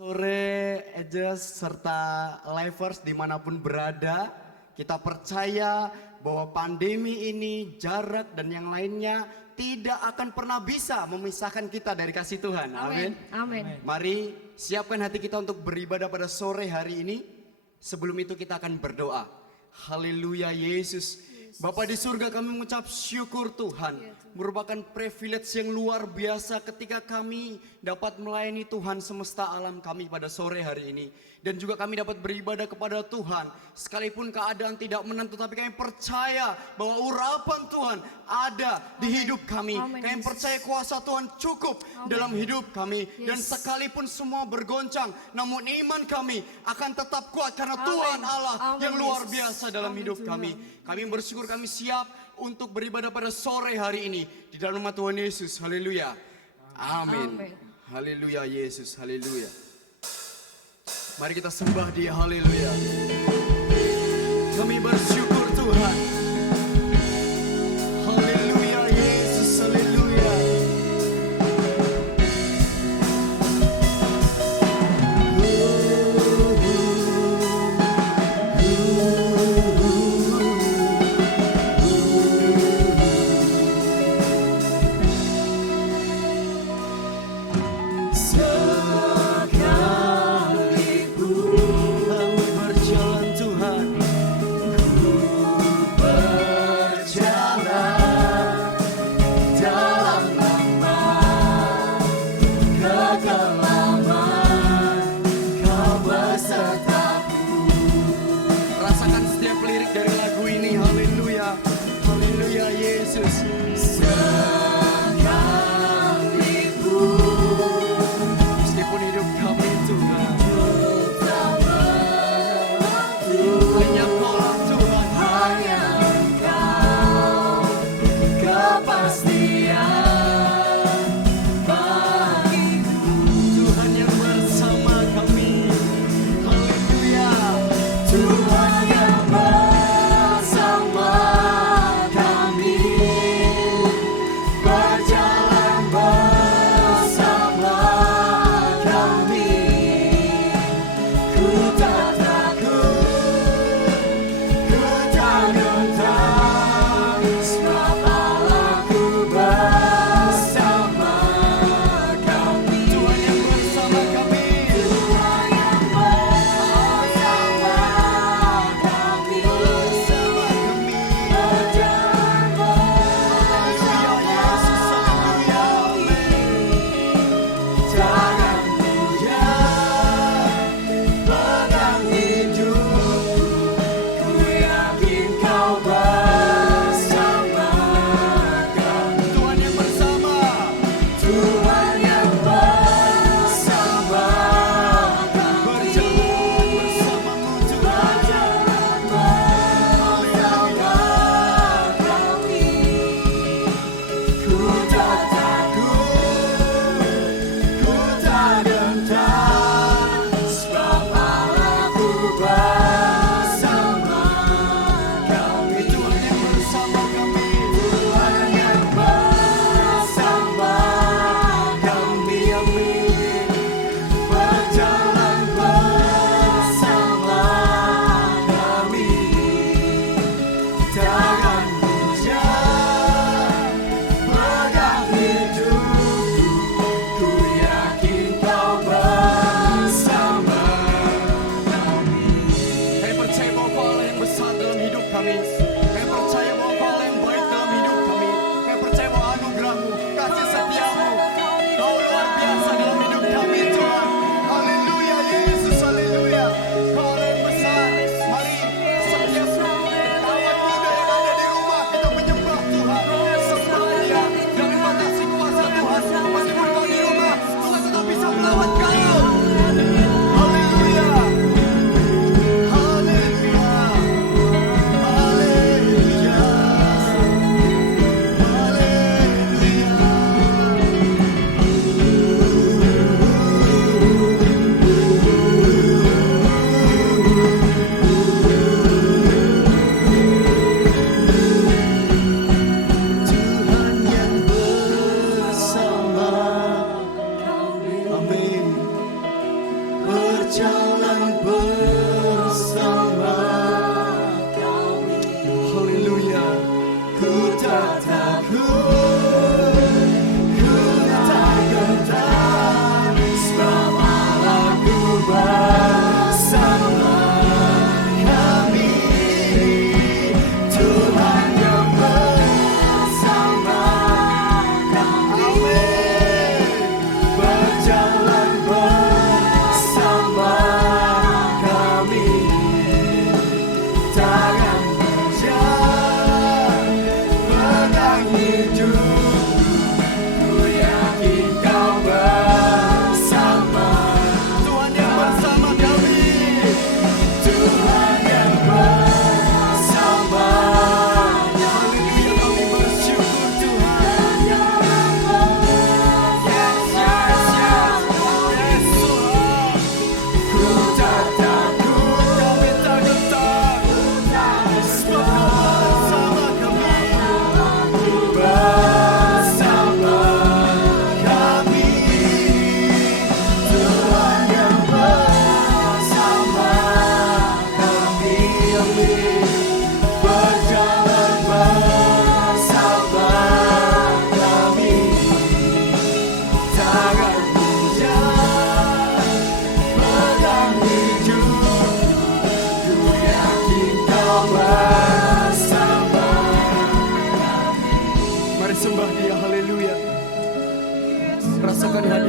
Sore Edges serta Livers dimanapun berada, kita percaya bahwa pandemi ini, jarak dan yang lainnya tidak akan pernah bisa memisahkan kita dari kasih Tuhan. Amin. Amin. Mari siapkan hati kita untuk beribadah pada sore hari ini. Sebelum itu kita akan berdoa. Haleluya Yesus. Bapa di surga, kami mengucap syukur Tuhan. Merupakan privilege yang luar biasa ketika kami dapat melayani Tuhan semesta alam kami pada sore hari ini. Dan juga kami dapat beribadah kepada Tuhan. Sekalipun keadaan tidak menentu, tapi kami percaya bahwa urapan Tuhan ada di hidup kami. Kami percaya kuasa Tuhan cukup dalam hidup kami. Dan sekalipun semua bergoncang, namun iman kami akan tetap kuat karena Tuhan Allah yang luar biasa dalam hidup kami. Kami bersyukur kami siap untuk beribadah pada sore hari ini di dalam nama Tuhan Yesus. Haleluya. Amin. Haleluya Yesus. Haleluya. Mari kita sembah Dia. Haleluya. Kami bersyukur Tuhan. Haleluya Yesus. Haleluya. Sekalipun kami berjalan Tuhan,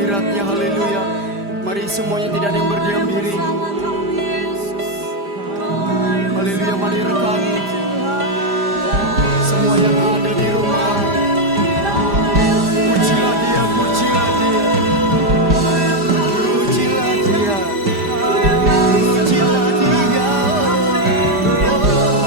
hadiratnya. Haleluya. Mari semuanya tidak ada yang berdiam diri. Haleluya, mari rekam semua yang ada di rumah. Pujilah Dia, pujilah Dia, pujilah Dia, pujilah Dia. Oh,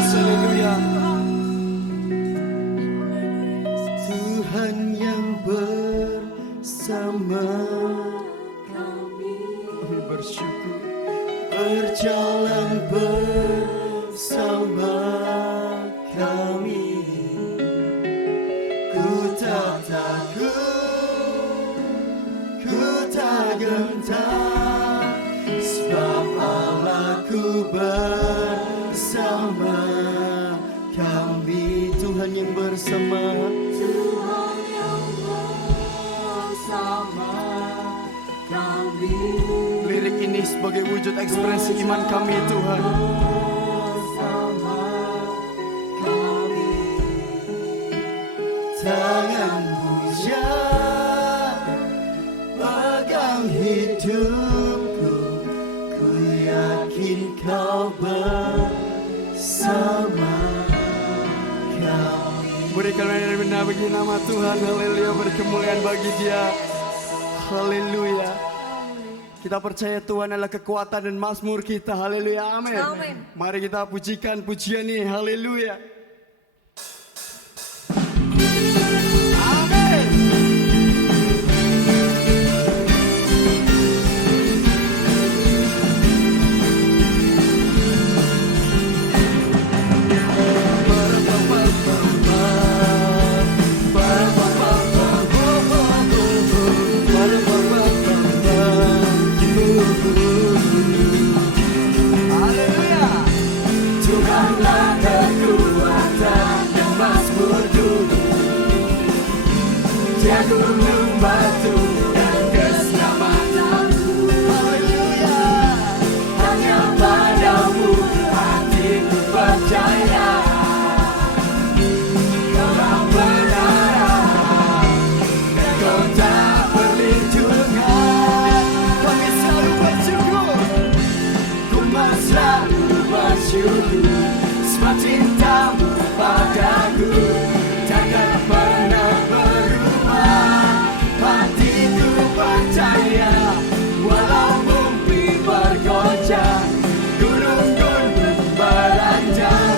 haleluya, Tuhan yang bersama kami, bersyukur, berjalan bersama kami. Ku tak takut, ku tak gentar, sebab Allahku bersama kami. Tuhan yang bersama, Tuhan yang bersama kami. Lirik ini sebagai wujud ekspresi iman kami, Tuhan. Bersama kami, tanganmu yang pegang hidupku, ku yakin kau bersama. Berikan benar bagi nama Tuhan. Haleluya, berkemuliaan bagi Dia. Haleluya. Kita percaya Tuhan adalah kekuatan dan mazmur kita. Haleluya, amin. Mari kita pujikan pujian ini. Haleluya. Gunung batu dan keselamatanku. Haleluya. Hanya padamu hatiku percaya. Kau benar dan kau tak perlindungan. Kami selalu bersyukur. Ku selalu bersyukur, sebab cintamu padaku takkan pernah hatiku percaya. Walau bumi bergoncang, gunung-gunung beranjak,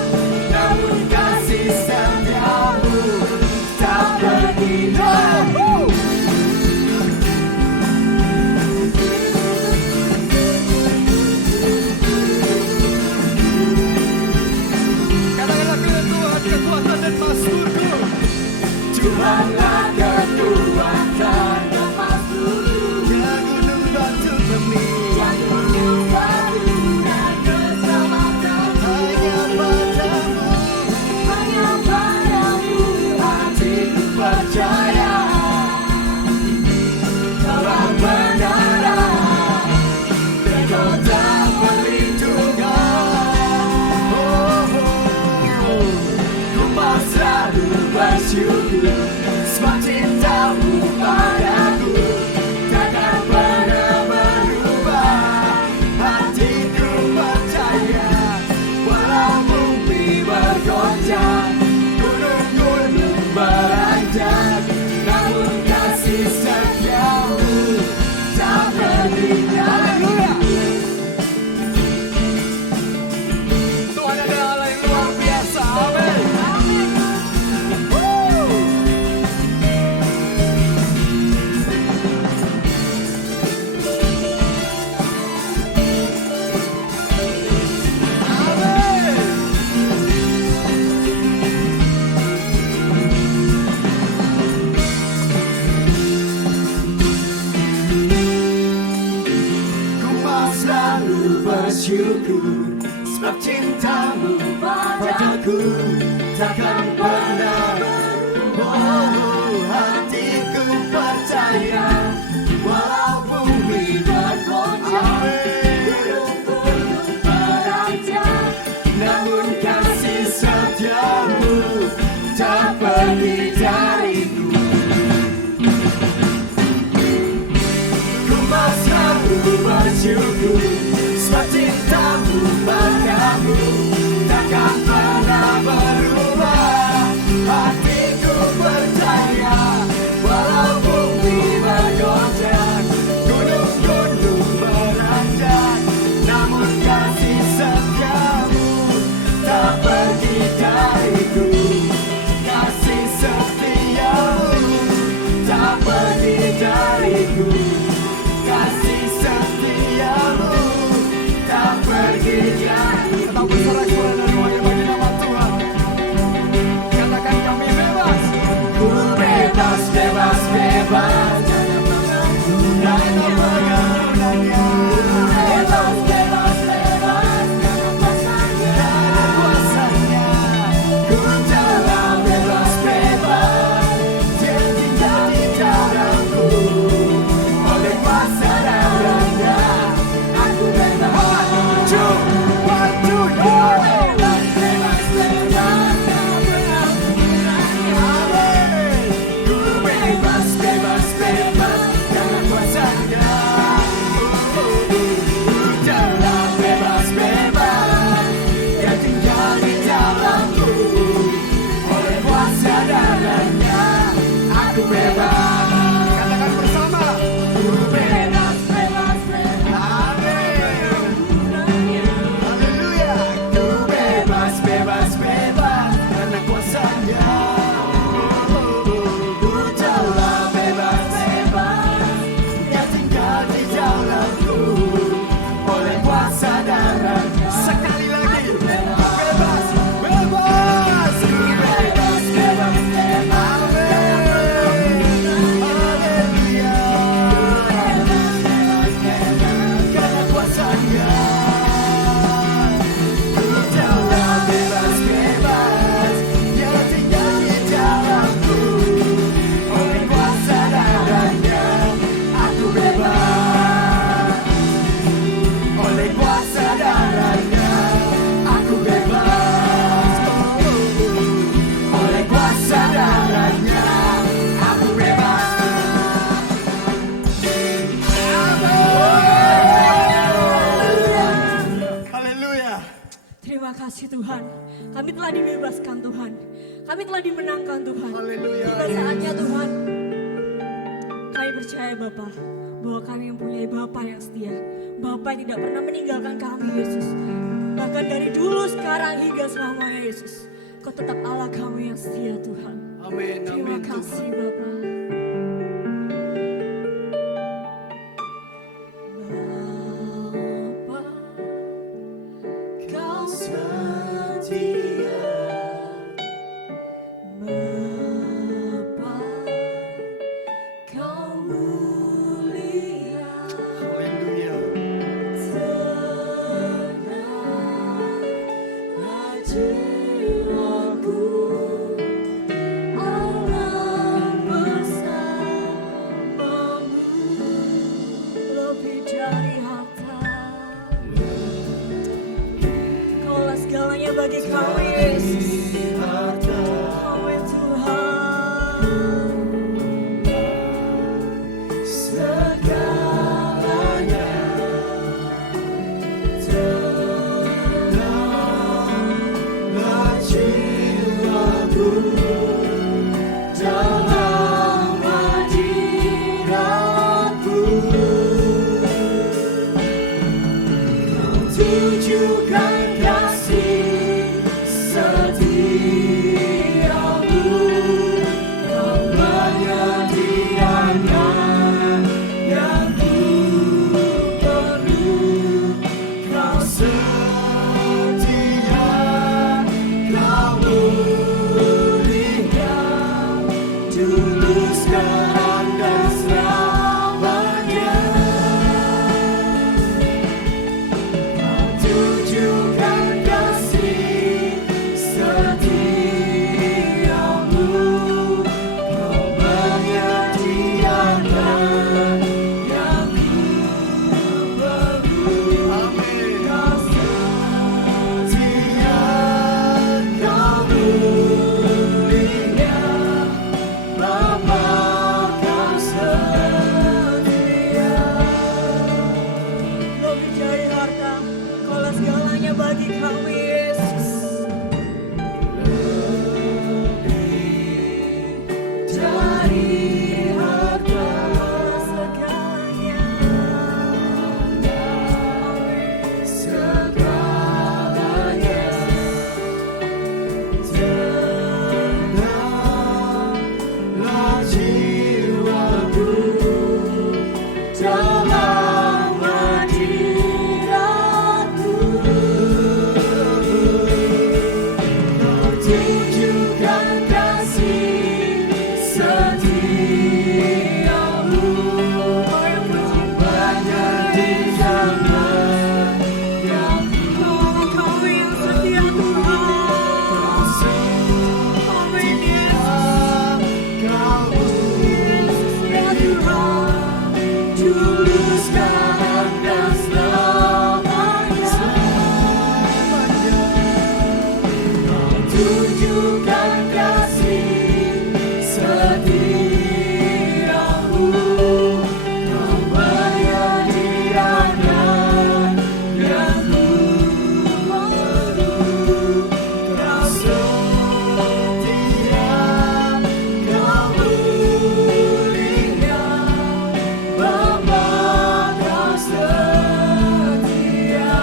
namun kasih setiamu tak berhina. Katakanlah Tuhan kekuatan dan mazmurku. Tuhanlah kekuatan dan mazmurku. Ya gunung batu demi, ya gunung batu dan keselamatanku. Hanya padamu hatiku percaya. Kau benar dan kau tak perlindungan. Ku selalu bersyukur, sebab cintamu padaku takkan pernah berubah. Hatiku percaya walau bumi bergoncang, gunung-gunung beranjak, namun kasih setiamu tak pergi dariku. Ku selalu bersyukur sebab cintamu padaku takkan pernah berubah. Hatiku percaya walau bumi bergoncang, gunung-gunung beranjak, namun kasih setiamu tak pergi dariku. Kasih setiamu tak pergi dariku. Kasih setiamu tak pergi dariku. Tetap bersorak-sorai dan semuanya bagi nama Tuhan. Katakan kami bebas. Ku bebas, bebas, bebas. Karena pengampunannya. Bebas, bebas, bebas. Karena kuasanya. Ku telah bebas, bebas. Dia tinggal di dalamku. Oleh kuasa darahnya aku bebas. One, two, bebas, bebas, bebas. Ku bebas, bebas, bebas. Karena kuasanya. Ku telah bebas, bebas. Dia tinggal di dalamku. Oleh kuasa darahnya aku bebas. Katakan bersama. Ku bebas, bebas, bebas. Amin. Haleluya. Ku bebas, bebas, bebas. Karena kuasanya. Ku telah bebas, bebas. Dia tinggal di dalamku. Oleh kuasa darahnya. Sekali lagi. Ku bebas, bebas. Ku bebas, bebas, bebas. Haleluya. Karena kuasanya. Ku telah bebas, bebas. Dia tinggal di dalamku. Oleh kuasa darahnya aku bebas. Oleh kuasa darahnya aku bebas. Oleh kuasa darahnya aku bebas. Haleluya. Terima kasih Tuhan, kami telah dibebaskan Tuhan, kami telah dimenangkan Tuhan. Haleluya. Tiba saatnya Tuhan, kami percaya Bapa, bahwa kami mempunyai Bapa yang setia, Bapa yang tidak pernah meninggalkan kami Yesus. Bahkan dari dulu, sekarang, hingga selamanya Yesus, Kau tetap Allah kami yang setia Tuhan. Amin, Terima amin kasih Tuhan. Bapa. Bapa, Kau setia. Bapa, Kau mulia. Haleluya. Tenanglah jiwaku, Allah bersamamu, lebih dari harta. Kaulah segalanya bagi kami Yesus. Kau Tuhan, segalanya. Tenanglah jiwaku dalam hadiratmu. Kau tunjukkan kasih setiamu. Kau menyediakan yang ku perlu. Kau setia, Kau mulia, dulu, sekarang, dan selamanya. Kau tunjukkan kasih tunjukkan kasih setiamu, kau menyediakan yang ku perlu, kau setia, kau mulia, Bapa kau setia.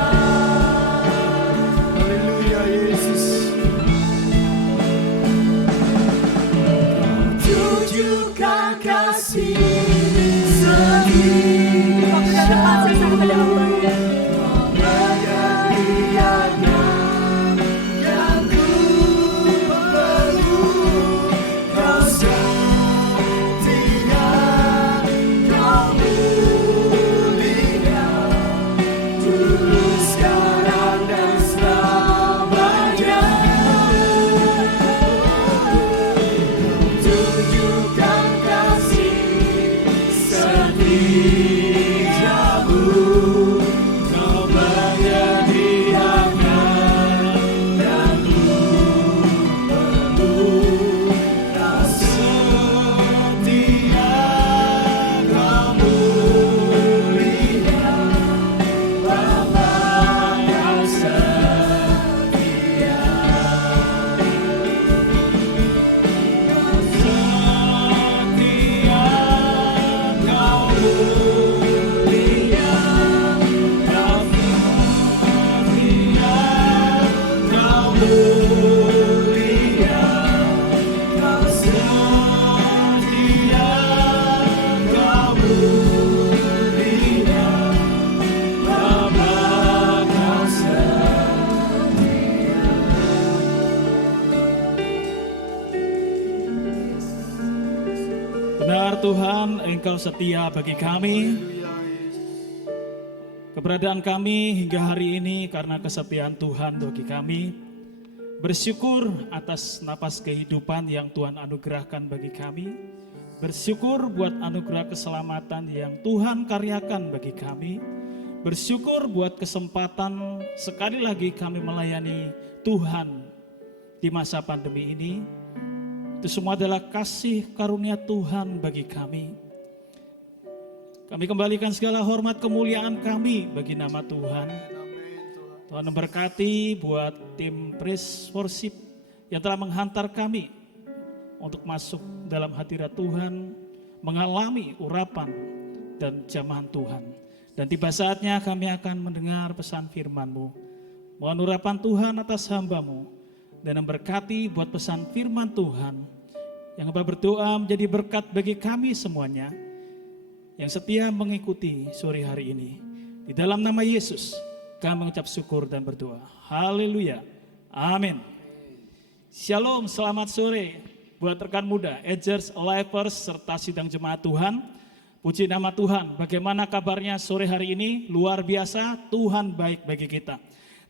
Haleluya Yesus. Tunjukkan kasih setiamu, kau menyediakan yang ku perlu, kau setia, kau mulia, dulu sekarang dan selamanya. Tunjukkan kasih setiamu, kau menyediakan yang ku perlu, kau setia, kau mulia, Bapa yang setia. Benar Tuhan, Engkau setia bagi kami. Keberadaan kami hingga hari ini karena kesetiaan Tuhan bagi kami. Bersyukur atas napas kehidupan yang Tuhan anugerahkan bagi kami. Bersyukur buat anugerah keselamatan yang Tuhan karyakan bagi kami. Bersyukur buat kesempatan sekali lagi kami melayani Tuhan di masa pandemi ini. Itu semua adalah kasih karunia Tuhan bagi kami. Kami kembalikan segala hormat kemuliaan kami bagi nama Tuhan. Tuhan memberkati buat tim praise worship yang telah menghantar kami untuk masuk dalam hadirat Tuhan, mengalami urapan dan jamahan Tuhan. Dan tiba saatnya kami akan mendengar pesan firman-Mu. Mohon urapan Tuhan atas hamba-Mu dan memberkati buat pesan firman Tuhan yang hamba berdoa menjadi berkat bagi kami semuanya yang setia mengikuti sore hari ini. Di dalam nama Yesus kami mengucap syukur dan berdoa. Haleluya. Amin. Shalom, selamat sore buat rekan muda, Edgers, Lifers, serta sidang jemaat Tuhan. Puji nama Tuhan, bagaimana kabarnya sore hari ini? Luar biasa, Tuhan baik bagi kita.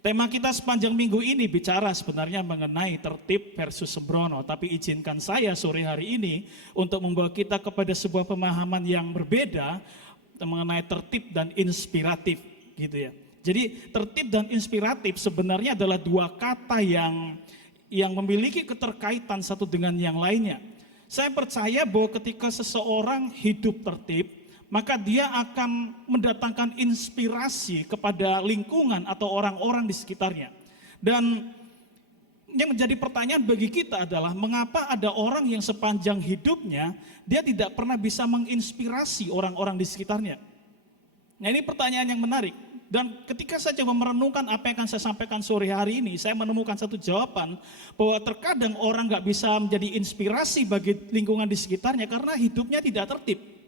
Tema kita sepanjang minggu ini bicara sebenarnya mengenai tertib versus sembrono. Tapi izinkan saya sore hari ini untuk membawa kita kepada sebuah pemahaman yang berbeda mengenai tertib dan inspiratif gitu ya. Jadi tertib dan inspiratif sebenarnya adalah dua kata yang memiliki keterkaitan satu dengan yang lainnya. Saya percaya bahwa ketika seseorang hidup tertib, maka dia akan mendatangkan inspirasi kepada lingkungan atau orang-orang di sekitarnya. Dan yang menjadi pertanyaan bagi kita adalah mengapa ada orang yang sepanjang hidupnya dia tidak pernah bisa menginspirasi orang-orang di sekitarnya. Nah, ini pertanyaan yang menarik. Dan ketika saya coba merenungkan apa yang akan saya sampaikan sore hari ini, saya menemukan satu jawaban bahwa terkadang orang gak bisa menjadi inspirasi bagi lingkungan di sekitarnya karena hidupnya tidak tertib.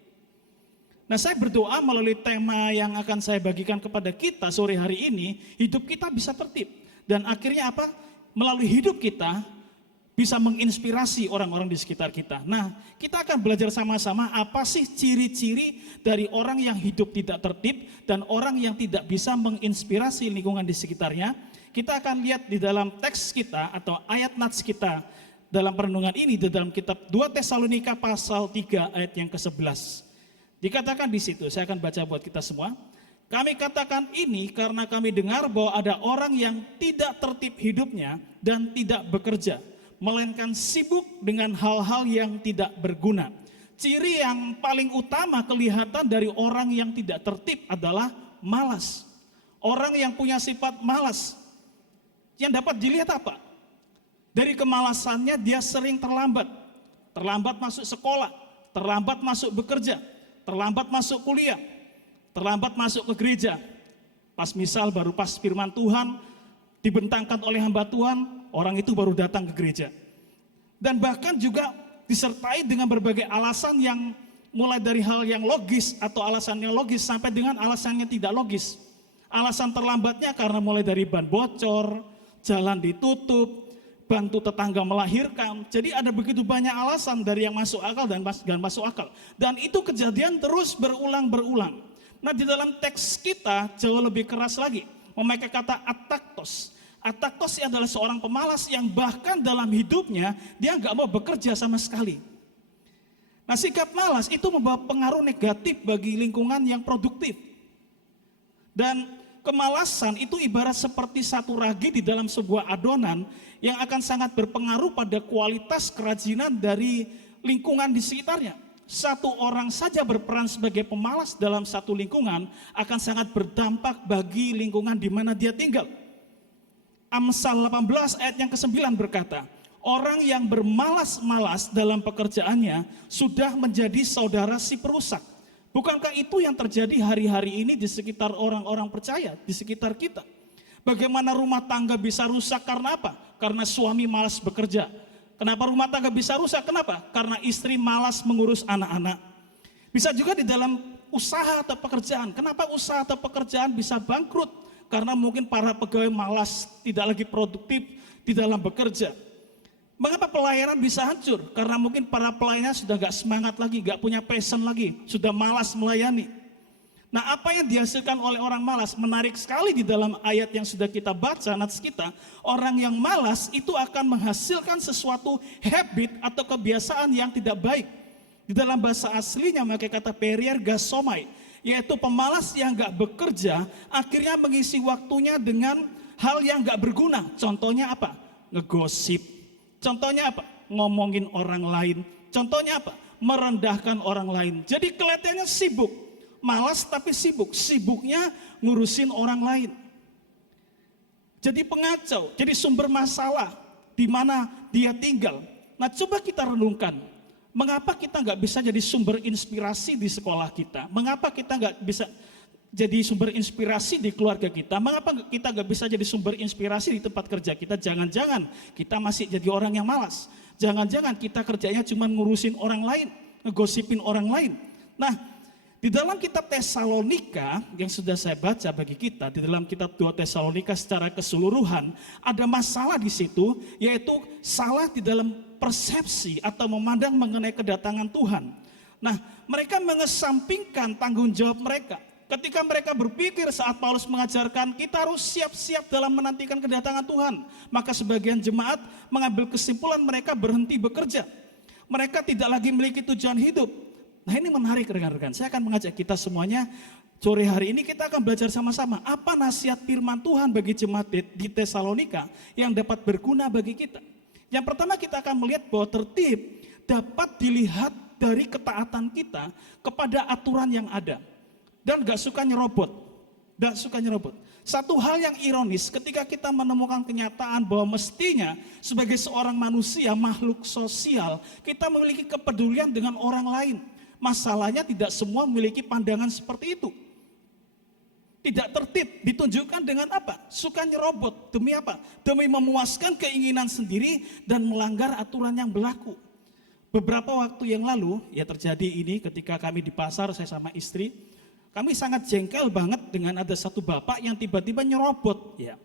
Nah, saya berdoa melalui tema yang akan saya bagikan kepada kita sore hari ini, hidup kita bisa tertib. Dan akhirnya apa? Melalui hidup kita bisa menginspirasi orang-orang di sekitar kita. Nah, kita akan belajar sama-sama apa sih ciri-ciri dari orang yang hidup tidak tertib dan orang yang tidak bisa menginspirasi lingkungan di sekitarnya. Kita akan lihat di dalam teks kita atau ayat nats kita dalam perenungan ini di dalam kitab 2 Tesalonika pasal 3 ayat yang ke-11. Dikatakan di situ, saya akan baca buat kita semua. Kami katakan ini karena kami dengar bahwa ada orang yang tidak tertib hidupnya dan tidak bekerja, melainkan sibuk dengan hal-hal yang tidak berguna. Ciri yang paling utama kelihatan dari orang yang tidak tertib adalah malas. Orang yang punya sifat malas, yang dapat dilihat apa? Dari kemalasannya dia sering terlambat. Terlambat masuk sekolah, terlambat masuk bekerja, terlambat masuk kuliah, terlambat masuk ke gereja. Pas firman Tuhan dibentangkan oleh hamba Tuhan, orang itu baru datang ke gereja. Dan bahkan juga disertai dengan berbagai alasan yang mulai dari hal yang logis atau alasannya logis sampai dengan alasannya tidak logis. Alasan terlambatnya karena mulai dari ban bocor, jalan ditutup, bantu tetangga melahirkan. Jadi ada begitu banyak alasan dari yang masuk akal dan masuk akal. Dan itu kejadian terus berulang-berulang. Nah, di dalam teks kita jauh lebih keras lagi, memakai kata ataktos. Ataktos adalah seorang pemalas yang bahkan dalam hidupnya dia nggak mau bekerja sama sekali. Nah, sikap malas itu membawa pengaruh negatif bagi lingkungan yang produktif. Dan kemalasan itu ibarat seperti satu ragi di dalam sebuah adonan yang akan sangat berpengaruh pada kualitas kerajinan dari lingkungan di sekitarnya. Satu orang saja berperan sebagai pemalas dalam satu lingkungan akan sangat berdampak bagi lingkungan di mana dia tinggal. Amsal 18 ayat yang ke-9 berkata, orang yang bermalas-malas dalam pekerjaannya sudah menjadi saudara si perusak. Bukankah itu yang terjadi hari-hari ini di sekitar orang-orang percaya, di sekitar kita? Bagaimana rumah tangga bisa rusak karena apa? Karena suami malas bekerja. Kenapa rumah tangga bisa rusak? Kenapa? Karena istri malas mengurus anak-anak. Bisa juga di dalam usaha atau pekerjaan. Kenapa usaha atau pekerjaan bisa bangkrut? Karena mungkin para pegawai malas, tidak lagi produktif di dalam bekerja. Mengapa pelayanan bisa hancur? Karena mungkin para pelayannya sudah gak semangat lagi, gak punya passion lagi, sudah malas melayani. Nah, apa yang dihasilkan oleh orang malas? Menarik sekali di dalam ayat yang sudah kita baca, nats kita. Orang yang malas itu akan menghasilkan sesuatu habit atau kebiasaan yang tidak baik. Di dalam bahasa aslinya pakai kata perier gasomai, yaitu pemalas yang gak bekerja, akhirnya mengisi waktunya dengan hal yang gak berguna. Contohnya apa? Ngegosip. Contohnya apa? Ngomongin orang lain. Contohnya apa? Merendahkan orang lain. Jadi kelihatannya sibuk. Malas tapi sibuk. Sibuknya ngurusin orang lain. Jadi pengacau. Jadi sumber masalah di mana dia tinggal. Nah, coba kita renungkan. Mengapa kita nggak bisa jadi sumber inspirasi di sekolah kita? Mengapa kita nggak bisa jadi sumber inspirasi di keluarga kita? Mengapa kita nggak bisa jadi sumber inspirasi di tempat kerja kita? Jangan-jangan kita masih jadi orang yang malas. Jangan-jangan kita kerjanya cuma ngurusin orang lain, ngegosipin orang lain. Nah, di dalam kitab Tesalonika yang sudah saya baca bagi kita, di dalam kitab 2 Tesalonika secara keseluruhan, ada masalah di situ, yaitu salah di dalam persepsi atau memandang mengenai kedatangan Tuhan. Nah, mereka mengesampingkan tanggung jawab mereka. Ketika mereka berpikir saat Paulus mengajarkan kita harus siap-siap dalam menantikan kedatangan Tuhan, maka sebagian jemaat mengambil kesimpulan mereka berhenti bekerja. Mereka tidak lagi memiliki tujuan hidup. Nah, ini menarik rekan-rekan. Saya akan mengajak kita semuanya sore hari ini kita akan belajar sama-sama apa nasihat firman Tuhan bagi jemaat di Tesalonika yang dapat berguna bagi kita. Yang pertama kita akan melihat bahwa tertib dapat dilihat dari ketaatan kita kepada aturan yang ada. Dan gak suka nyerobot. Gak suka nyerobot. Satu hal yang ironis ketika kita menemukan kenyataan bahwa mestinya sebagai seorang manusia, makhluk sosial, kita memiliki kepedulian dengan orang lain. Masalahnya tidak semua memiliki pandangan seperti itu. Tidak tertib, ditunjukkan dengan apa? Suka nyerobot, demi apa? Demi memuaskan keinginan sendiri dan melanggar aturan yang berlaku. Beberapa waktu yang lalu, ya terjadi ini ketika kami di pasar, saya sama istri, kami sangat jengkel banget dengan ada satu bapak yang tiba-tiba nyerobot. Ya,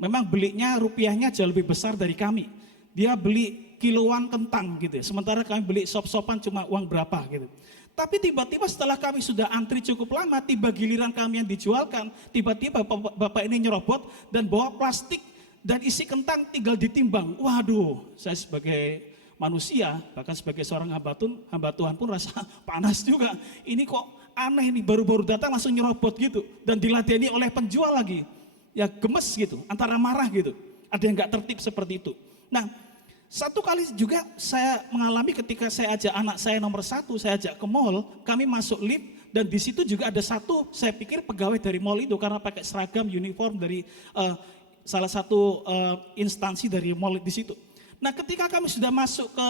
memang belinya rupiahnya jauh lebih besar dari kami. Dia beli kiloan kentang gitu, sementara kami beli sop-sopan cuma uang berapa gitu. Tapi tiba-tiba setelah kami sudah antri cukup lama, tiba giliran kami yang dijualkan, tiba-tiba bapak ini nyerobot dan bawa plastik dan isi kentang tinggal ditimbang. Waduh, saya sebagai manusia, bahkan sebagai seorang hamba Tuhan pun rasa panas juga. Ini kok aneh nih, baru-baru datang langsung nyerobot gitu. Dan diladeni oleh penjual lagi. Ya gemes gitu, antara marah gitu. Ada yang gak tertib seperti itu. Nah, satu kali juga saya mengalami ketika saya ajak anak saya nomor 1, saya ajak ke mall, kami masuk lift, dan di situ juga ada satu, saya pikir pegawai dari mall itu karena pakai seragam uniform dari salah satu instansi dari mall di situ. Nah, ketika kami sudah masuk ke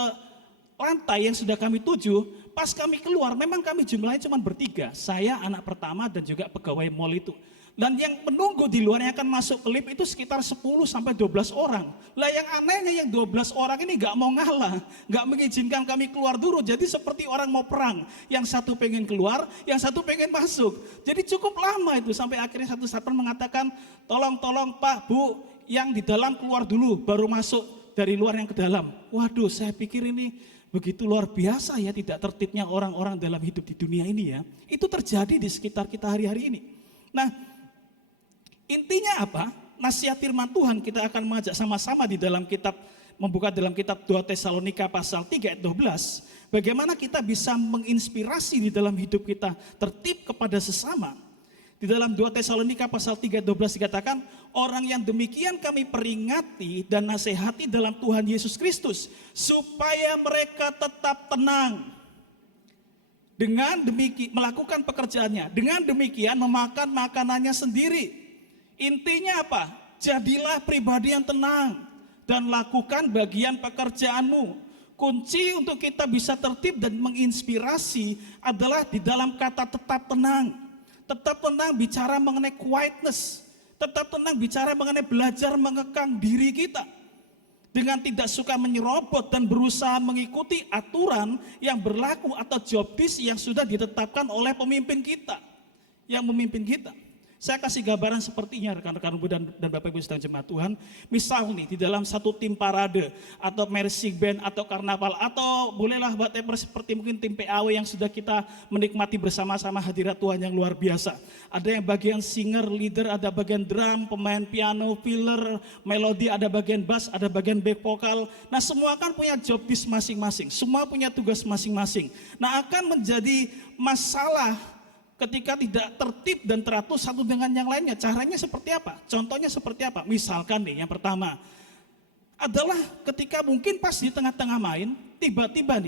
lantai yang sudah kami tuju, pas kami keluar, memang kami jumlahnya cuma bertiga, saya, anak pertama, dan juga pegawai mall itu. Dan yang menunggu di luar yang akan masuk ke lift itu sekitar 10 sampai 12 orang. Lah yang anehnya yang 12 orang ini gak mau ngalah, gak mengizinkan kami keluar dulu. Jadi seperti orang mau perang, yang satu pengen keluar, yang satu pengen masuk. Jadi cukup lama itu sampai akhirnya satu satpam mengatakan, tolong Pak, Bu, yang di dalam keluar dulu, baru masuk dari luar yang ke dalam. Waduh, saya pikir ini begitu luar biasa ya, tidak tertibnya orang-orang dalam hidup di dunia ini ya. Itu terjadi di sekitar kita hari-hari ini. Nah, intinya apa? Nasihat firman Tuhan kita akan mengajak sama-sama di dalam kitab, membuka dalam kitab 2 Tesalonika pasal 3 ayat 12. Bagaimana kita bisa menginspirasi di dalam hidup kita tertib kepada sesama. Di dalam 2 Tesalonika pasal 3 ayat 12 dikatakan, orang yang demikian kami peringati dan nasihati dalam Tuhan Yesus Kristus, supaya mereka tetap tenang. Dengan demikian melakukan pekerjaannya, dengan demikian memakan makanannya sendiri. Intinya apa? Jadilah pribadi yang tenang dan lakukan bagian pekerjaanmu. Kunci untuk kita bisa tertib dan menginspirasi adalah di dalam kata tetap tenang. Tetap tenang bicara mengenai quietness. Tetap tenang bicara mengenai belajar mengekang diri kita. Dengan tidak suka menyerobot dan berusaha mengikuti aturan yang berlaku atau job desk yang sudah ditetapkan oleh pemimpin kita. Yang memimpin kita. Saya kasih gambaran sepertinya rekan-rekan dan Bapak Ibu sedang jemaat Tuhan. Misal nih di dalam satu tim parade atau mercy band atau karnaval atau bolehlah whatever seperti mungkin tim PAW yang sudah kita menikmati bersama-sama hadirat Tuhan yang luar biasa. Ada yang bagian singer, leader, ada bagian drum, pemain piano, filler, melodi, ada bagian bass, ada bagian back vokal. Nah semua kan punya job desk masing-masing, semua punya tugas masing-masing. Nah akan menjadi masalah ketika tidak tertib dan teratur satu dengan yang lainnya. Caranya seperti apa? Contohnya seperti apa? Misalkan nih yang pertama adalah ketika mungkin pas di tengah-tengah main, tiba-tiba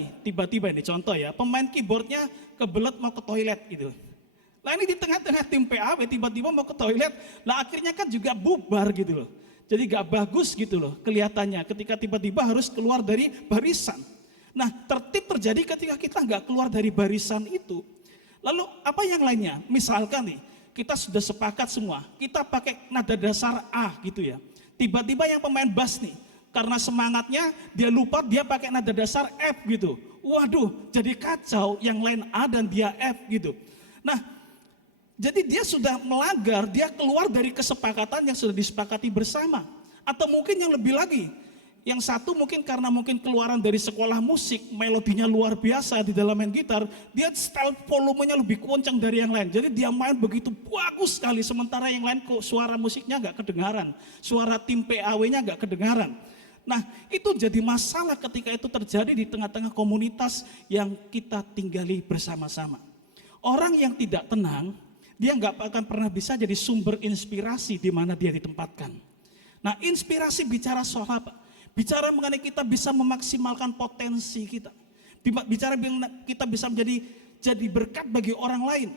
nih contoh ya, pemain keyboardnya kebelet mau ke toilet gitu. Nah ini di tengah-tengah tim PAW tiba-tiba mau ke toilet, lah akhirnya kan juga bubar gitu loh. Jadi gak bagus gitu loh kelihatannya ketika tiba-tiba harus keluar dari barisan. Nah tertib terjadi ketika kita gak keluar dari barisan itu. Lalu apa yang lainnya? Misalkan nih, kita sudah sepakat semua, kita pakai nada dasar A gitu ya. Tiba-tiba yang pemain bass nih, karena semangatnya dia lupa dia pakai nada dasar F gitu. Waduh, jadi kacau, yang lain A dan dia F gitu. Nah, jadi dia sudah melanggar, dia keluar dari kesepakatan yang sudah disepakati bersama. Atau mungkin yang lebih lagi, yang satu mungkin karena mungkin keluaran dari sekolah musik, melodinya luar biasa di dalam main gitar, dia style volumenya lebih kencang dari yang lain. Jadi dia main begitu bagus sekali, sementara yang lain kok suara musiknya gak kedengaran, suara tim PAW-nya gak kedengaran. Nah itu jadi masalah ketika itu terjadi di tengah-tengah komunitas yang kita tinggali bersama-sama. Orang yang tidak tenang, dia gak akan pernah bisa jadi sumber inspirasi di mana dia ditempatkan. Nah inspirasi bicara soal apa? Bicara mengenai kita bisa memaksimalkan potensi kita. Bicara kita bisa jadi berkat bagi orang lain.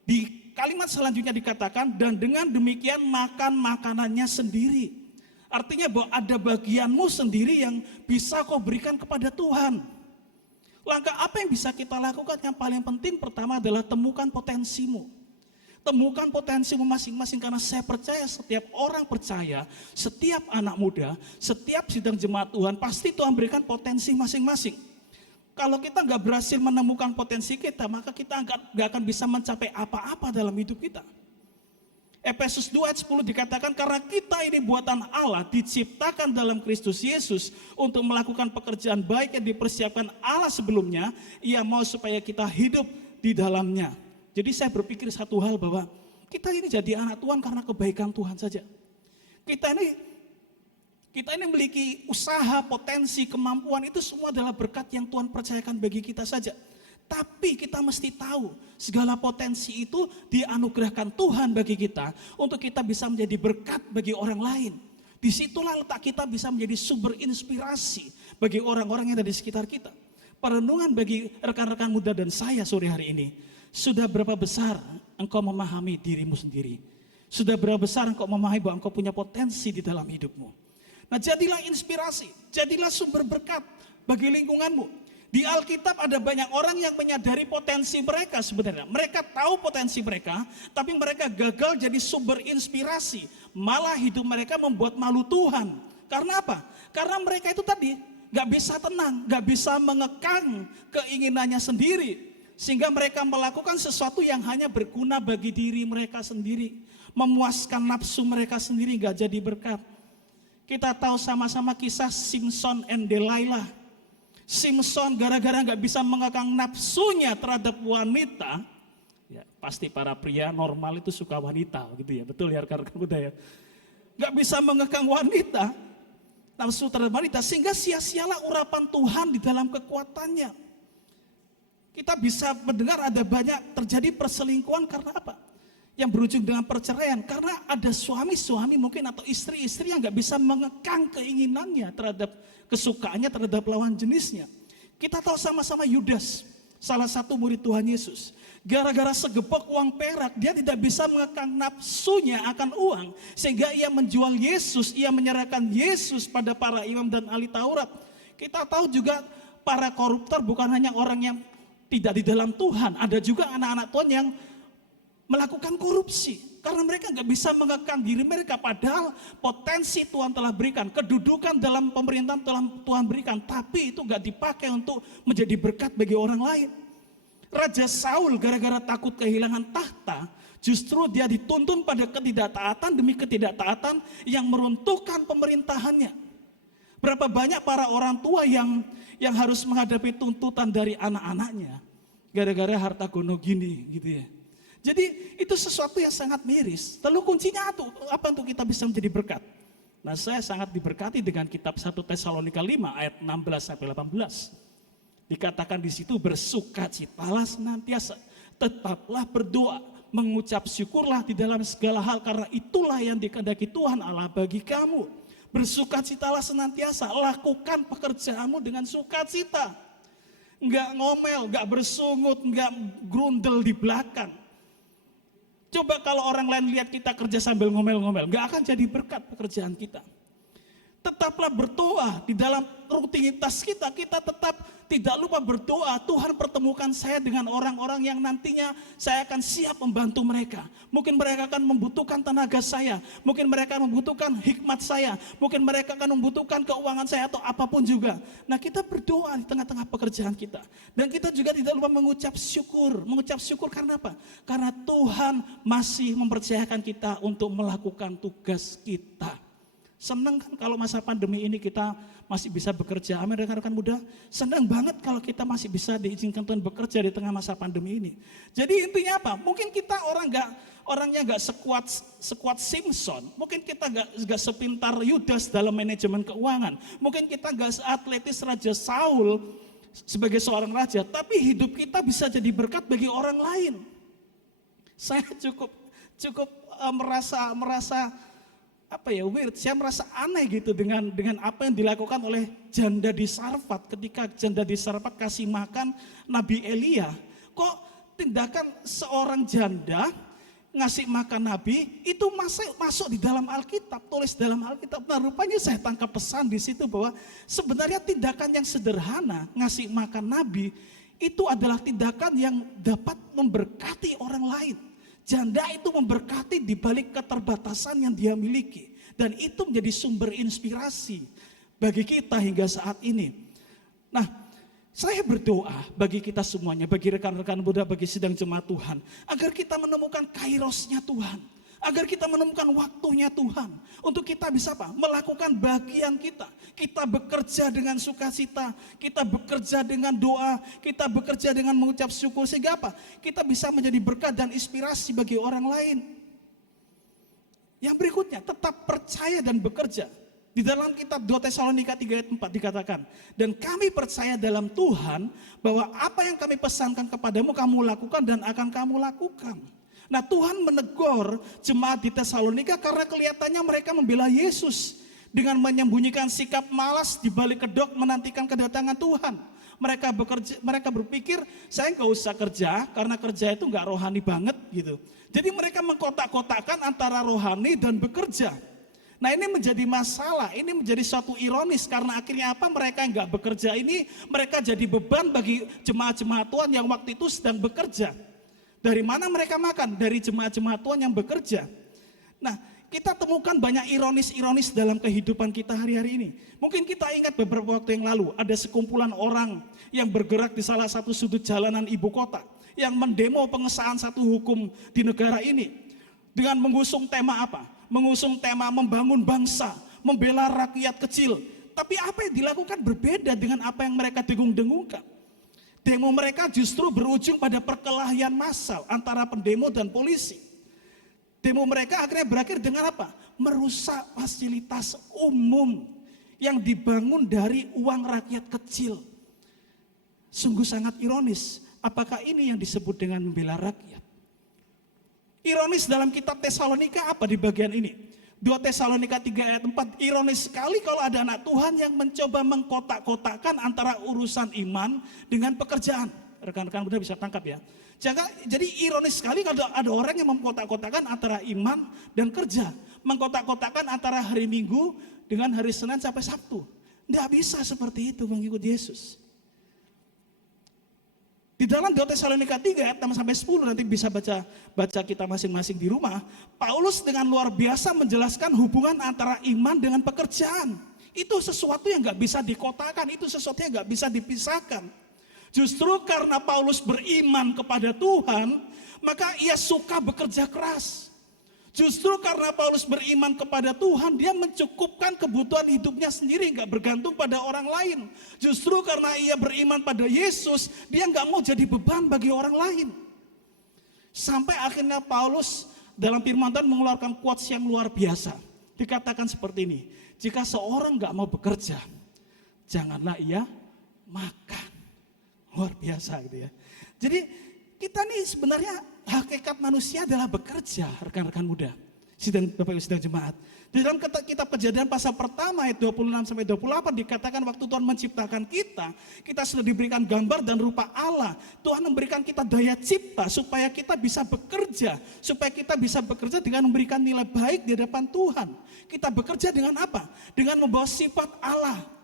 Di kalimat selanjutnya dikatakan, dan dengan demikian makan makanannya sendiri. Artinya bahwa ada bagianmu sendiri yang bisa kau berikan kepada Tuhan. Langkah apa yang bisa kita lakukan? Yang paling penting pertama adalah temukan potensimu. Temukan potensimu masing-masing, karena saya percaya setiap orang percaya, setiap anak muda, setiap sidang jemaat Tuhan, pasti Tuhan berikan potensi masing-masing. Kalau kita nggak berhasil menemukan potensi kita, maka kita nggak akan bisa mencapai apa-apa dalam hidup kita. Efesus 2 ayat 10 dikatakan, karena kita ini buatan Allah, diciptakan dalam Kristus Yesus untuk melakukan pekerjaan baik yang dipersiapkan Allah sebelumnya, Ia mau supaya kita hidup di dalamnya. Jadi saya berpikir satu hal bahwa kita ini jadi anak Tuhan karena kebaikan Tuhan saja. Kita ini memiliki usaha, potensi, kemampuan, itu semua adalah berkat yang Tuhan percayakan bagi kita saja. Tapi kita mesti tahu segala potensi itu dianugerahkan Tuhan bagi kita untuk kita bisa menjadi berkat bagi orang lain. Disitulah letak kita bisa menjadi sumber inspirasi bagi orang-orang yang ada di sekitar kita. Perenungan bagi rekan-rekan muda dan saya sore hari ini. Sudah berapa besar engkau memahami dirimu sendiri? Sudah berapa besar engkau memahami bahwa engkau punya potensi di dalam hidupmu? Nah, jadilah inspirasi, jadilah sumber berkat bagi lingkunganmu. Di Alkitab ada banyak orang yang menyadari potensi mereka sebenarnya. Mereka tahu potensi mereka, tapi mereka gagal jadi sumber inspirasi. Malah hidup mereka membuat malu Tuhan. Karena apa? Karena mereka itu tadi gak bisa tenang, gak bisa mengekang keinginannya sendiri. Sehingga mereka melakukan sesuatu yang hanya berguna bagi diri mereka sendiri. Memuaskan nafsu mereka sendiri, gak jadi berkat. Kita tahu sama-sama kisah Samson and Delilah. Samson gara-gara gak bisa mengekang nafsunya terhadap wanita. Ya, pasti para pria normal itu suka wanita gitu ya. Betul ya rekan-rekan muda ya. Gak bisa mengekang wanita, nafsu terhadap wanita, sehingga sia-sialah urapan Tuhan di dalam kekuatannya. Kita bisa mendengar ada banyak terjadi perselingkuhan karena apa? Yang berujung dengan perceraian. Karena ada suami-suami mungkin atau istri-istri yang gak bisa mengekang keinginannya terhadap kesukaannya terhadap lawan jenisnya. Kita tahu sama-sama Yudas, salah satu murid Tuhan Yesus. Gara-gara segepok uang perak, dia tidak bisa mengekang nafsunya akan uang. Sehingga ia menjual Yesus, ia menyerahkan Yesus pada para imam dan ahli Taurat. Kita tahu juga para koruptor bukan hanya orang yang tidak di dalam Tuhan. Ada juga anak-anak Tuhan yang melakukan korupsi. Karena mereka nggak bisa mengekang diri mereka. Padahal potensi Tuhan telah berikan. Kedudukan dalam pemerintahan telah Tuhan berikan. Tapi itu nggak dipakai untuk menjadi berkat bagi orang lain. Raja Saul gara-gara takut kehilangan tahta. Justru dia dituntun pada ketidaktaatan demi ketidaktaatan yang meruntuhkan pemerintahannya. Berapa banyak para orang tua yang harus menghadapi tuntutan dari anak-anaknya. Gara-gara harta gono gini gitu ya. Jadi itu sesuatu yang sangat miris. Lalu kuncinya apa untuk kita bisa menjadi berkat? Nah, saya sangat diberkati dengan kitab 1 Tesalonika 5 ayat 16 sampai 18. Dikatakan di situ, bersukacitalah senantiasa, tetaplah berdoa, mengucap syukurlah di dalam segala hal, karena itulah yang dikehendaki Tuhan Allah bagi kamu. Bersukacitalah senantiasa, lakukan pekerjaanmu dengan sukacita. Enggak ngomel, enggak bersungut, enggak grundel di belakang. Coba kalau orang lain lihat kita kerja sambil ngomel-ngomel, gak akan jadi berkat pekerjaan kita. Tetaplah berdoa di dalam rutinitas kita, kita tetap tidak lupa berdoa. Tuhan pertemukan saya dengan orang-orang yang nantinya saya akan siap membantu mereka. Mungkin mereka akan membutuhkan tenaga saya, mungkin mereka membutuhkan hikmat saya, mungkin mereka akan membutuhkan keuangan saya atau apapun juga. Nah, kita berdoa di tengah-tengah pekerjaan kita. Dan kita juga tidak lupa mengucap syukur. Mengucap syukur karena apa? Karena Tuhan masih mempercayakan kita untuk melakukan tugas kita. Senang kan kalau masa pandemi ini kita masih bisa bekerja. Amin rekan-rekan muda. Senang banget kalau kita masih bisa diizinkan Tuhan bekerja di tengah masa pandemi ini. Jadi intinya apa? Mungkin kita orangnya nggak sekuat Samson. Mungkin kita nggak sepintar Yudas dalam manajemen keuangan. Mungkin kita nggak seatletis Raja Saul sebagai seorang raja. Tapi hidup kita bisa jadi berkat bagi orang lain. Saya cukup merasa weird. Saya merasa aneh gitu dengan apa yang dilakukan oleh janda di Sarfat ketika janda di Sarfat kasih makan Nabi Elia. Kok tindakan seorang janda ngasih makan Nabi itu masuk di dalam Alkitab, tulis dalam Alkitab. Nah, rupanya saya tangkap pesan di situ bahwa sebenarnya tindakan yang sederhana ngasih makan Nabi itu adalah tindakan yang dapat memberkati orang lain. Janda itu memberkati di balik keterbatasan yang dia miliki. Dan itu menjadi sumber inspirasi bagi kita hingga saat ini. Nah, saya berdoa bagi kita semuanya, bagi rekan-rekan muda, bagi sidang jemaat Tuhan. Agar kita menemukan kairosnya Tuhan. Agar kita menemukan waktunya Tuhan. Untuk kita bisa apa? Melakukan bagian kita. Kita bekerja dengan sukacita. Kita bekerja dengan doa. Kita bekerja dengan mengucap syukur. Sehingga apa? Kita bisa menjadi berkat dan inspirasi bagi orang lain. Yang berikutnya, tetap percaya dan bekerja. Di dalam kitab 2 Tesalonika 3 ayat 4 dikatakan, dan kami percaya dalam Tuhan bahwa apa yang kami pesankan kepadamu kamu lakukan dan akan kamu lakukan. Nah, Tuhan menegur jemaat di Tesalonika karena kelihatannya mereka membela Yesus dengan menyembunyikan sikap malas di balik kedok menantikan kedatangan Tuhan. Mereka berpikir saya nggak usah kerja karena kerja itu nggak rohani banget gitu. Jadi mereka mengkotak-kotakan antara rohani dan bekerja. Nah, ini menjadi masalah, ini menjadi suatu ironis karena akhirnya apa, mereka yang nggak bekerja ini mereka jadi beban bagi jemaat-jemaat Tuhan yang waktu itu sedang bekerja. Dari mana mereka makan? Dari jemaat-jemaat Tuhan yang bekerja. Nah, kita temukan banyak ironis-ironis dalam kehidupan kita hari-hari ini. Mungkin kita ingat beberapa waktu yang lalu ada sekumpulan orang yang bergerak di salah satu sudut jalanan ibu kota yang mendemo pengesahan satu hukum di negara ini dengan mengusung tema apa? Mengusung tema membangun bangsa, membela rakyat kecil. Tapi apa yang dilakukan berbeda dengan apa yang mereka dengung-dengungkan. Demo mereka justru berujung pada perkelahian massal antara pendemo dan polisi. Demo mereka akhirnya berakhir dengan apa? Merusak fasilitas umum yang dibangun dari uang rakyat kecil. Sungguh sangat ironis. Apakah ini yang disebut dengan membela rakyat? Ironis dalam kitab Tesalonika apa di bagian ini? 2 Tesalonika 3 ayat 4, ironis sekali kalau ada anak Tuhan yang mencoba mengkotak-kotakan antara urusan iman dengan pekerjaan. Rekan-rekan muda bisa tangkap ya. Jadi ironis sekali kalau ada orang yang mengkotak-kotakan antara iman dan kerja. Mengkotak-kotakan antara hari Minggu dengan hari Senin sampai Sabtu. Tidak bisa seperti itu mengikut Yesus. Di dalam 2 Tesalonika 3 ayat 6 sampai 10 nanti bisa baca kita masing-masing di rumah. Paulus dengan luar biasa menjelaskan hubungan antara iman dengan pekerjaan. Itu sesuatu yang gak bisa dikotakan, itu sesuatu yang gak bisa dipisahkan. Justru karena Paulus beriman kepada Tuhan, maka ia suka bekerja keras. Justru karena Paulus beriman kepada Tuhan, dia mencukupkan kebutuhan hidupnya sendiri, gak bergantung pada orang lain. Justru karena ia beriman pada Yesus, dia gak mau jadi beban bagi orang lain. Sampai akhirnya Paulus dalam firman Tuhan mengeluarkan quotes yang luar biasa. Dikatakan seperti ini, jika seorang gak mau bekerja, janganlah ia makan. Luar biasa gitu ya. Jadi kita nih sebenarnya hakikat manusia adalah bekerja, rekan-rekan muda. Sidang Bapak Ibu sidang jemaat. Di dalam kitab Kejadian pasal pertama ayat 26 sampai 28 dikatakan waktu Tuhan menciptakan kita sudah diberikan gambar dan rupa Allah. Tuhan memberikan kita daya cipta supaya kita bisa bekerja, supaya kita bisa bekerja dengan memberikan nilai baik di hadapan Tuhan. Kita bekerja dengan apa? Dengan membawa sifat Allah.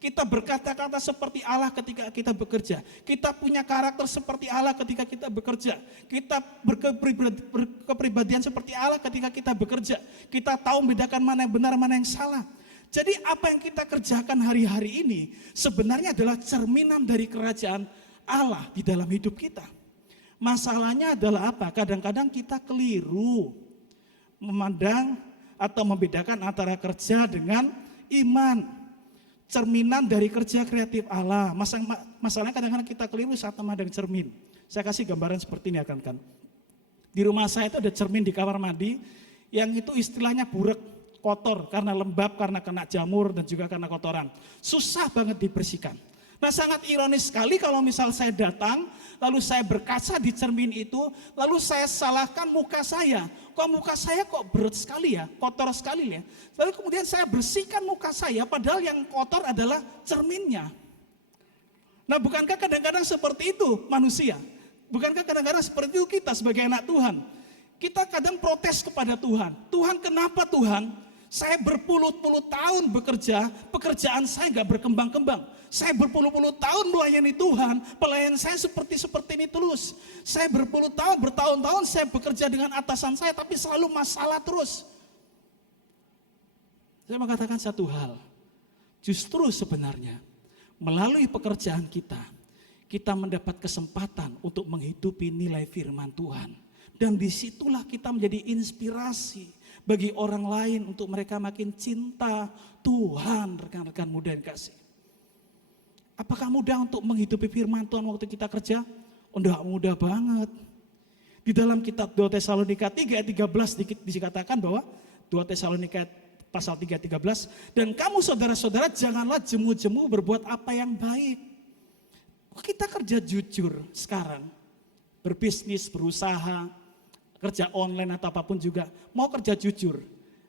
Kita berkata-kata seperti Allah ketika kita bekerja. Kita punya karakter seperti Allah ketika kita bekerja. Kita berkepribadian seperti Allah ketika kita bekerja. Kita tahu membedakan mana yang benar, mana yang salah. Jadi apa yang kita kerjakan hari-hari ini sebenarnya adalah cerminan dari kerajaan Allah di dalam hidup kita. Masalahnya adalah apa? Kadang-kadang kita keliru memandang atau membedakan antara kerja dengan iman. Cerminan dari kerja kreatif Allah. Masalahnya kadang-kadang kita keliru saat memandang cermin. Saya kasih gambaran seperti ini rekan-rekan. Di rumah saya itu ada cermin di kamar mandi yang itu istilahnya burek, kotor karena lembab, karena kena jamur dan juga karena kotoran. Susah banget dibersihkan. Nah sangat ironis sekali kalau misal saya datang, lalu saya berkaca di cermin itu, lalu saya salahkan muka saya. Kok muka saya kok berat sekali ya, kotor sekali ya. Lalu kemudian saya bersihkan muka saya, padahal yang kotor adalah cerminnya. Nah bukankah kadang-kadang seperti itu manusia? Bukankah kadang-kadang seperti itu kita sebagai anak Tuhan? Kita kadang protes kepada Tuhan. Tuhan kenapa Tuhan? Saya berpuluh-puluh tahun bekerja, pekerjaan saya gak berkembang-kembang. Saya berpuluh-puluh tahun melayani Tuhan, pelayanan saya seperti ini terus. Saya bertahun-tahun saya bekerja dengan atasan saya, tapi selalu masalah terus. Saya mengatakan satu hal, justru sebenarnya melalui pekerjaan kita mendapat kesempatan untuk menghidupi nilai firman Tuhan. Dan disitulah kita menjadi inspirasi bagi orang lain untuk mereka makin cinta Tuhan, rekan-rekan muda yang kasih. Apakah mudah untuk menghidupi firman Tuhan waktu kita kerja? Oh, enggak mudah banget. Di dalam kitab 2 Tesalonika 3 ayat 13 dikatakan bahwa 2 Tesalonika pasal 3:13, dan kamu saudara-saudara janganlah jemu-jemu berbuat apa yang baik. Kita kerja jujur sekarang, berbisnis, berusaha, kerja online atau apapun juga, mau kerja jujur,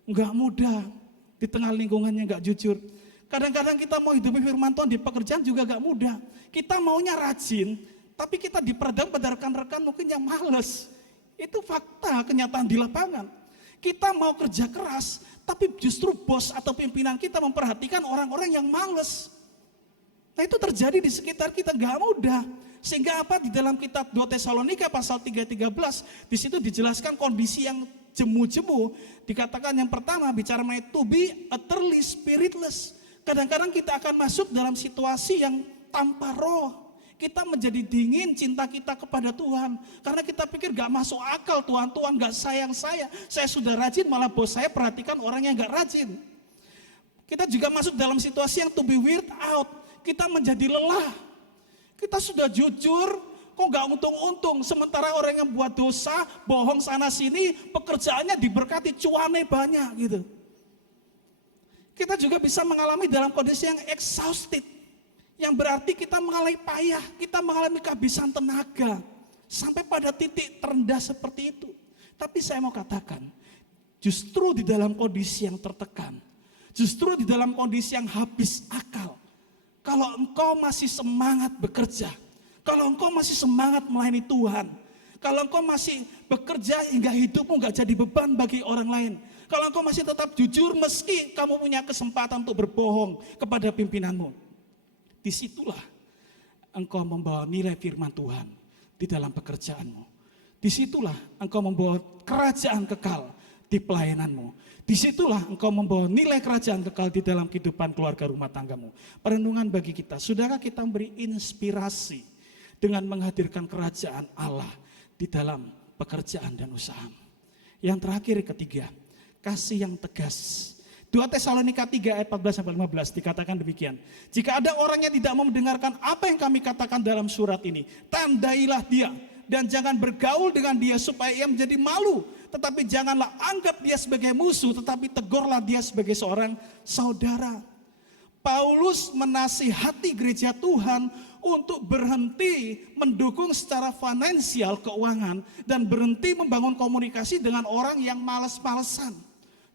enggak mudah, di tengah lingkungannya enggak jujur. Kadang-kadang kita mau hidupi firman Tuhan di pekerjaan juga enggak mudah. Kita maunya rajin, tapi kita diperhadap pada rekan-rekan mungkin yang males. Itu fakta, kenyataan di lapangan. Kita mau kerja keras, tapi justru bos atau pimpinan kita memperhatikan orang-orang yang males. Nah itu terjadi di sekitar kita, enggak mudah. Sehingga apa, di dalam kitab 2 Tesalonika pasal 3:13, di situ dijelaskan kondisi yang jemu-jemu. Dikatakan yang pertama bicara mengenai to be utterly spiritless. Kadang-kadang kita akan masuk dalam situasi yang tanpa roh. Kita menjadi dingin cinta kita kepada Tuhan. Karena kita pikir gak masuk akal Tuhan gak sayang saya. Saya sudah rajin, malah bos saya perhatikan orang yang gak rajin. Kita juga masuk dalam situasi yang to be weird out. Kita menjadi lelah. Kita sudah jujur, kok gak untung-untung. Sementara orang yang buat dosa, bohong sana sini, pekerjaannya diberkati, cuannya banyak gitu. Kita juga bisa mengalami dalam kondisi yang exhausted. Yang berarti kita mengalami payah, kita mengalami kehabisan tenaga. Sampai pada titik terendah seperti itu. Tapi saya mau katakan, justru di dalam kondisi yang tertekan, justru di dalam kondisi yang habis akal, kalau engkau masih semangat bekerja, kalau engkau masih semangat melayani Tuhan, kalau engkau masih bekerja hingga hidupmu gak jadi beban bagi orang lain, kalau engkau masih tetap jujur meski kamu punya kesempatan untuk berbohong kepada pimpinanmu, disitulah engkau membawa nilai firman Tuhan di dalam pekerjaanmu. Disitulah engkau membawa kerajaan kekal di pelayananmu. Disitulah engkau membawa nilai kerajaan kekal di dalam kehidupan keluarga rumah tanggamu. Perenungan bagi kita, sudahkah kita memberi inspirasi dengan menghadirkan kerajaan Allah di dalam pekerjaan dan usaha? Yang terakhir, ketiga, kasih yang tegas. 2 Tesalonika 3 ayat 14-15 dikatakan demikian. Jika ada orang yang tidak mau mendengarkan apa yang kami katakan dalam surat ini, tandailah dia dan jangan bergaul dengan dia supaya ia menjadi malu. Tetapi janganlah anggap dia sebagai musuh, tetapi tegurlah dia sebagai seorang saudara. Paulus menasihati gereja Tuhan untuk berhenti mendukung secara finansial keuangan dan berhenti membangun komunikasi dengan orang yang malas-malesan.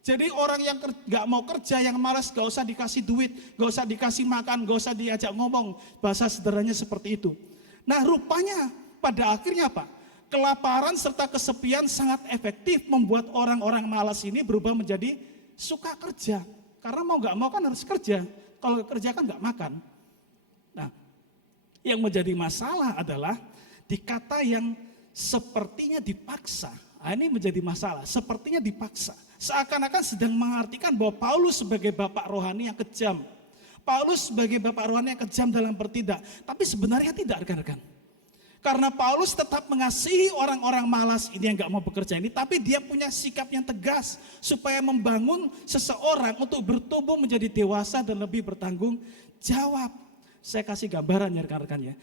Jadi orang yang gak mau kerja, yang malas, gak usah dikasih duit, gak usah dikasih makan, gak usah diajak ngomong. Bahasa sederhananya seperti itu. Nah rupanya pada akhirnya apa? Kelaparan serta kesepian sangat efektif membuat orang-orang malas ini berubah menjadi suka kerja. Karena mau gak mau kan harus kerja. Kalau kerja kan gak makan. Nah yang menjadi masalah adalah dikata yang sepertinya dipaksa. Nah, ini menjadi masalah, sepertinya dipaksa. Seakan-akan sedang mengartikan bahwa Paulus sebagai bapak rohani yang kejam. Paulus sebagai bapak rohani yang kejam dalam bertindak. Tapi sebenarnya tidak, rekan-rekan. Karena Paulus tetap mengasihi orang-orang malas ini yang gak mau bekerja ini. Tapi dia punya sikap yang tegas. Supaya membangun seseorang untuk bertumbuh menjadi dewasa dan lebih bertanggung jawab. Saya kasih gambaran ya rekan-rekan ya.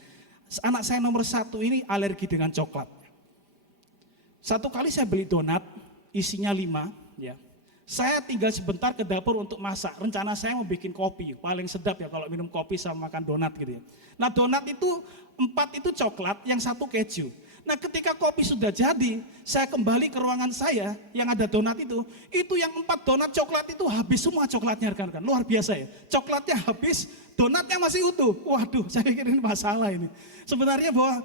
Anak saya nomor 1 ini alergi dengan coklat. Satu kali saya beli donat, isinya 5. Ya, saya tinggal sebentar ke dapur untuk masak. Rencana saya mau bikin kopi, paling sedap ya kalau minum kopi sama makan donat gitu ya. Nah donat itu 4 itu coklat, yang 1 keju. Nah ketika kopi sudah jadi, saya kembali ke ruangan saya yang ada donat itu yang 4 donat coklat itu habis semua coklatnya rekan-rekan. Luar biasa ya, coklatnya habis, donatnya masih utuh. Waduh, saya pikir ini masalah ini. Sebenarnya bahwa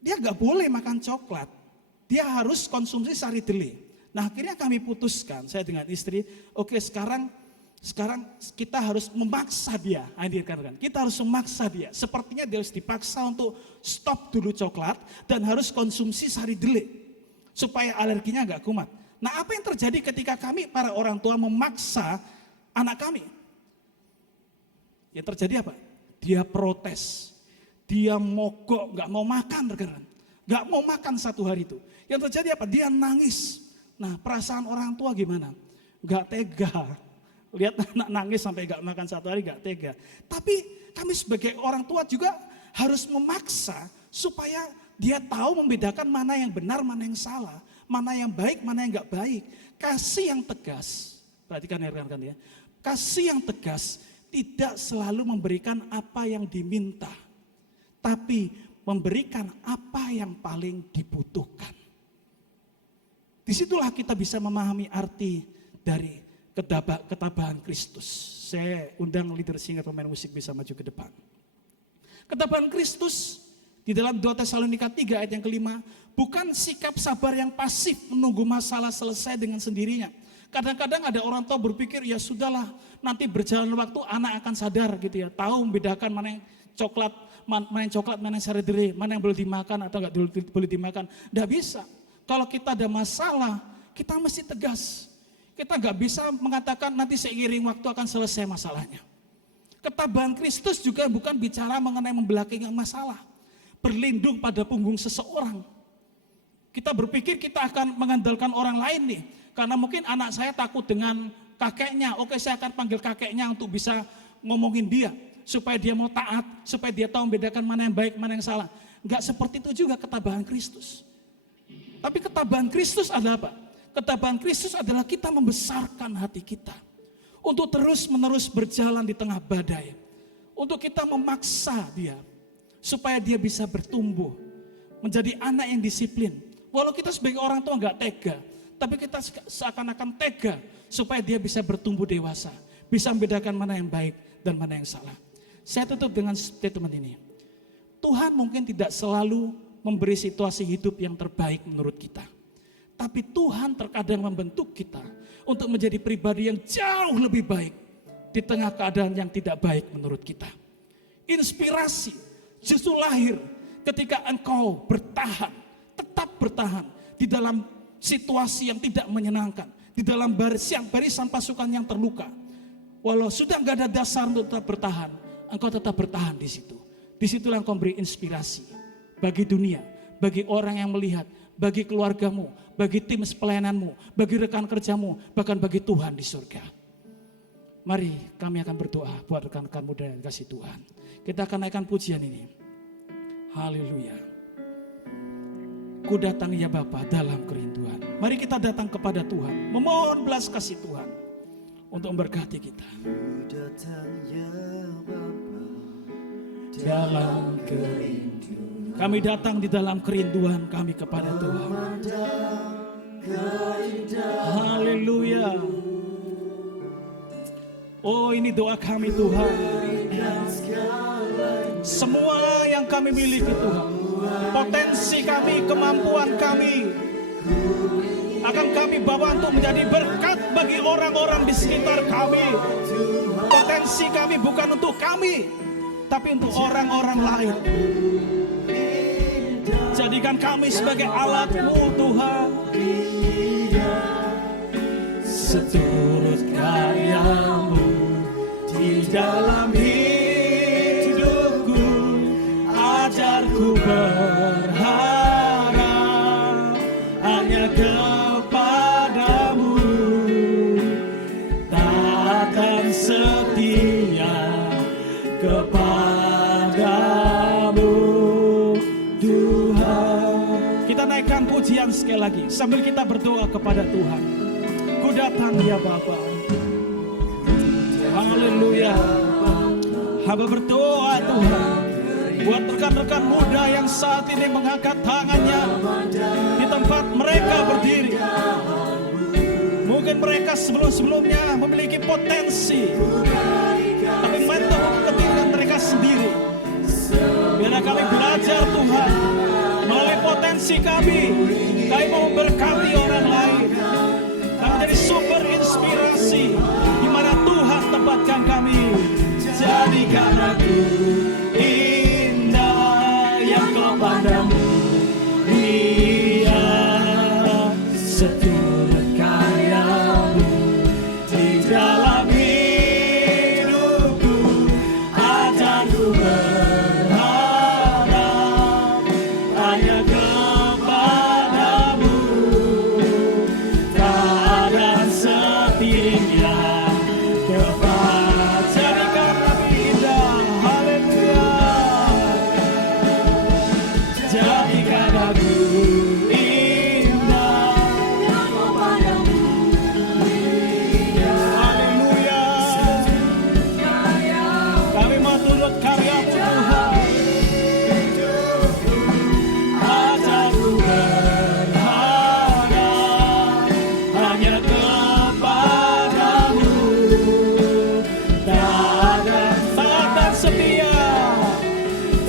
dia gak boleh makan coklat, dia harus konsumsi sari deli. Nah akhirnya kami putuskan, saya dengan istri, oke sekarang kita harus memaksa dia, kita harus memaksa dia. Sepertinya dia harus dipaksa untuk stop dulu coklat dan harus konsumsi sari deli supaya alerginya gak kumat. Nah apa yang terjadi ketika kami para orang tua memaksa anak kami? Yang terjadi apa? Dia protes, dia mogok, gak mau makan rekan-rekan, gak mau makan 1 hari itu. Yang terjadi apa? Dia nangis. Nah perasaan orang tua gimana? Gak tega. Lihat anak nangis sampai gak makan 1 hari gak tega. Tapi kami sebagai orang tua juga harus memaksa supaya dia tahu membedakan mana yang benar, mana yang salah. Mana yang baik, mana yang gak baik. Kasih yang tegas Perhatikan ya rekan-rekan ya. Kasih yang tegas tidak selalu memberikan apa yang diminta, tapi memberikan apa yang paling dibutuhkan. Disitulah kita bisa memahami arti dari ketabahan Kristus. Saya undang leader singer pemain musik bisa maju ke depan. Ketabahan Kristus di dalam 2 Tesalonika 3 ayat yang kelima, bukan sikap sabar yang pasif menunggu masalah selesai dengan sendirinya. Kadang-kadang ada orang tua berpikir, ya sudahlah, nanti berjalan waktu anak akan sadar gitu ya, tahu membedakan mana yang coklat, mana yang seredere, mana yang boleh dimakan atau enggak boleh dimakan. Enggak bisa. Kalau kita ada masalah, kita mesti tegas. Kita enggak bisa mengatakan nanti seiring waktu akan selesai masalahnya. Ketabahan Kristus juga bukan bicara mengenai membelakangi masalah, berlindung pada punggung seseorang. Kita berpikir kita akan mengandalkan orang lain nih, karena mungkin anak saya takut dengan kakeknya, oke saya akan panggil kakeknya untuk bisa ngomongin dia, supaya dia mau taat, supaya dia tahu membedakan mana yang baik, mana yang salah. Enggak seperti itu juga ketabahan Kristus. Tapi ketabahan Kristus adalah apa? Ketabahan Kristus adalah kita membesarkan hati kita untuk terus-menerus berjalan di tengah badai. Untuk kita memaksa dia supaya dia bisa bertumbuh menjadi anak yang disiplin. Walau kita sebagai orang tua enggak tega, tapi kita seakan-akan tega supaya dia bisa bertumbuh dewasa, bisa membedakan mana yang baik dan mana yang salah. Saya tutup dengan statement ini. Tuhan mungkin tidak selalu memberi situasi hidup yang terbaik menurut kita. Tapi Tuhan terkadang membentuk kita untuk menjadi pribadi yang jauh lebih baik di tengah keadaan yang tidak baik menurut kita. Inspirasi justru lahir ketika engkau bertahan, tetap bertahan di dalam situasi yang tidak menyenangkan, di dalam barisan pasukan yang terluka. Walau sudah enggak ada dasar untuk tetap bertahan, engkau tetap bertahan di situ. Disitulah engkau memberi inspirasi bagi dunia, bagi orang yang melihat, bagi keluargamu, bagi tim pelayananmu, bagi rekan kerjamu, bahkan bagi Tuhan di surga. Mari kami akan berdoa buat rekan-rekan muda yang kasih Tuhan. Kita akan naikkan pujian ini. Haleluya. Ku datang ya Bapa dalam kerinduan. Mari kita datang kepada Tuhan, memohon belas kasih Tuhan untuk memberkati kita. Ku datang ya Bapa Dalam kerinduan. Kami datang di dalam kerinduan kami kepada Tuhan. Haleluya. Oh, ini doa kami Tuhan. Semua yang kami miliki Tuhan, potensi kami, kemampuan kami, akan kami bawa untuk menjadi berkat bagi orang-orang di sekitar kami. Potensi kami bukan untuk kami, tapi untuk orang-orang lain. Jadikan kami sebagai alat-Mu Tuhan. Seturut karya-Mu di dalam hidupku, ajarku berharap hanya kepadamu, takkan setia kepadamu Tuhan. Kita naikkan pujian sekali lagi sambil kita berdoa kepada Tuhan. Ku datang ya Bapa. Haleluya. Hamba berdoa Tuhan buat rekan-rekan muda yang saat ini mengangkat tangannya di tempat mereka berdiri. Mungkin mereka sebelum-sebelumnya memiliki potensi, tapi mereka kepentingan mereka sendiri. Biarlah kami belajar Tuhan, melalui potensi kami mau memberkati orang lain. Kami menjadi sumber inspirasi di mana Tuhan tempatkan kami. Jadikan aku indah yang kepadamu, Dia seturut karya-Mu di dalam hidupku, ajarku berharap hanya kepadamu, tak ada setia kepada. Jadikan kami indah, haleluya. Jadikan aku indah yang kepadamu, Dia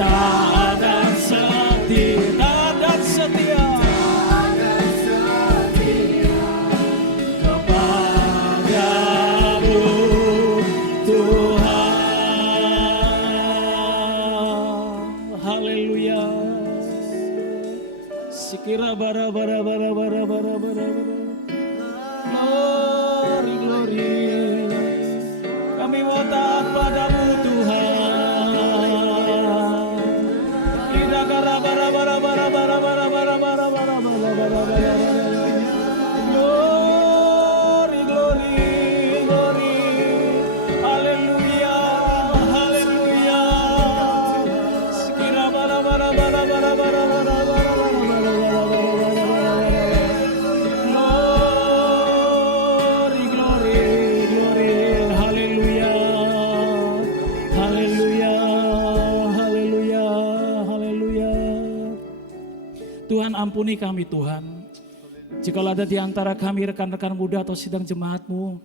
taat dan setia, taat dan setia kepadamu Tuhan. Haleluya. Sikira bara bara bara bara bara bara bara. Glory, glory. Kami mau taat padamu Tuhan. Ida gara bara bara bara bara bara bara bara bara bara bara bara. Glory, glory, glory. Haleluya, haleluya. Sikira bara bara bara bara bara bara bara. Tuhan ampuni kami Tuhan. Jikalau ada di antara kami rekan-rekan muda atau sidang jemaat-Mu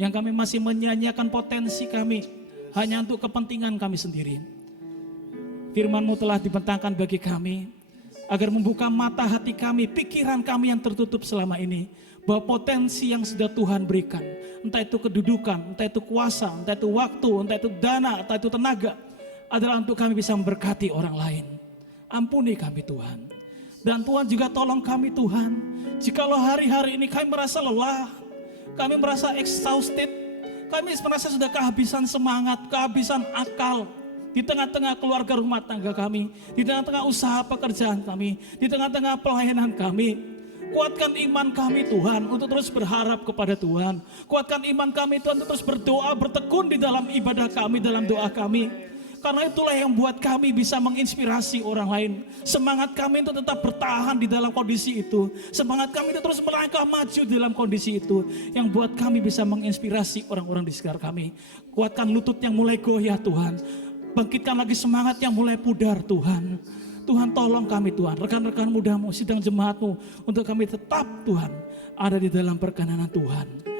yang kami masih menyanyiakan potensi kami hanya untuk kepentingan kami sendiri. Firman-Mu telah dibentangkan bagi kami agar membuka mata hati kami, pikiran kami yang tertutup selama ini, bahwa potensi yang sudah Tuhan berikan, entah itu kedudukan, entah itu kuasa, entah itu waktu, entah itu dana, entah itu tenaga, adalah untuk kami bisa memberkati orang lain. Ampuni kami Tuhan. Dan Tuhan juga tolong kami Tuhan, jikalau hari-hari ini kami merasa lelah, kami merasa exhausted, kami merasa sudah kehabisan semangat, kehabisan akal, di tengah-tengah keluarga rumah tangga kami, di tengah-tengah usaha pekerjaan kami, di tengah-tengah pelayanan kami. Kuatkan iman kami Tuhan untuk terus berharap kepada Tuhan. Kuatkan iman kami Tuhan untuk terus berdoa, bertekun di dalam ibadah kami, dalam doa kami. Karena itulah yang buat kami bisa menginspirasi orang lain. Semangat kami untuk tetap bertahan di dalam kondisi itu. Semangat kami untuk terus melangkah maju di dalam kondisi itu. Yang buat kami bisa menginspirasi orang-orang di sekitar kami. Kuatkan lutut yang mulai goyah Tuhan. Bangkitkan lagi semangat yang mulai pudar Tuhan. Tuhan tolong kami Tuhan, rekan-rekan muda-Mu, sidang jemaat-Mu, untuk kami tetap Tuhan ada di dalam perkenanan Tuhan.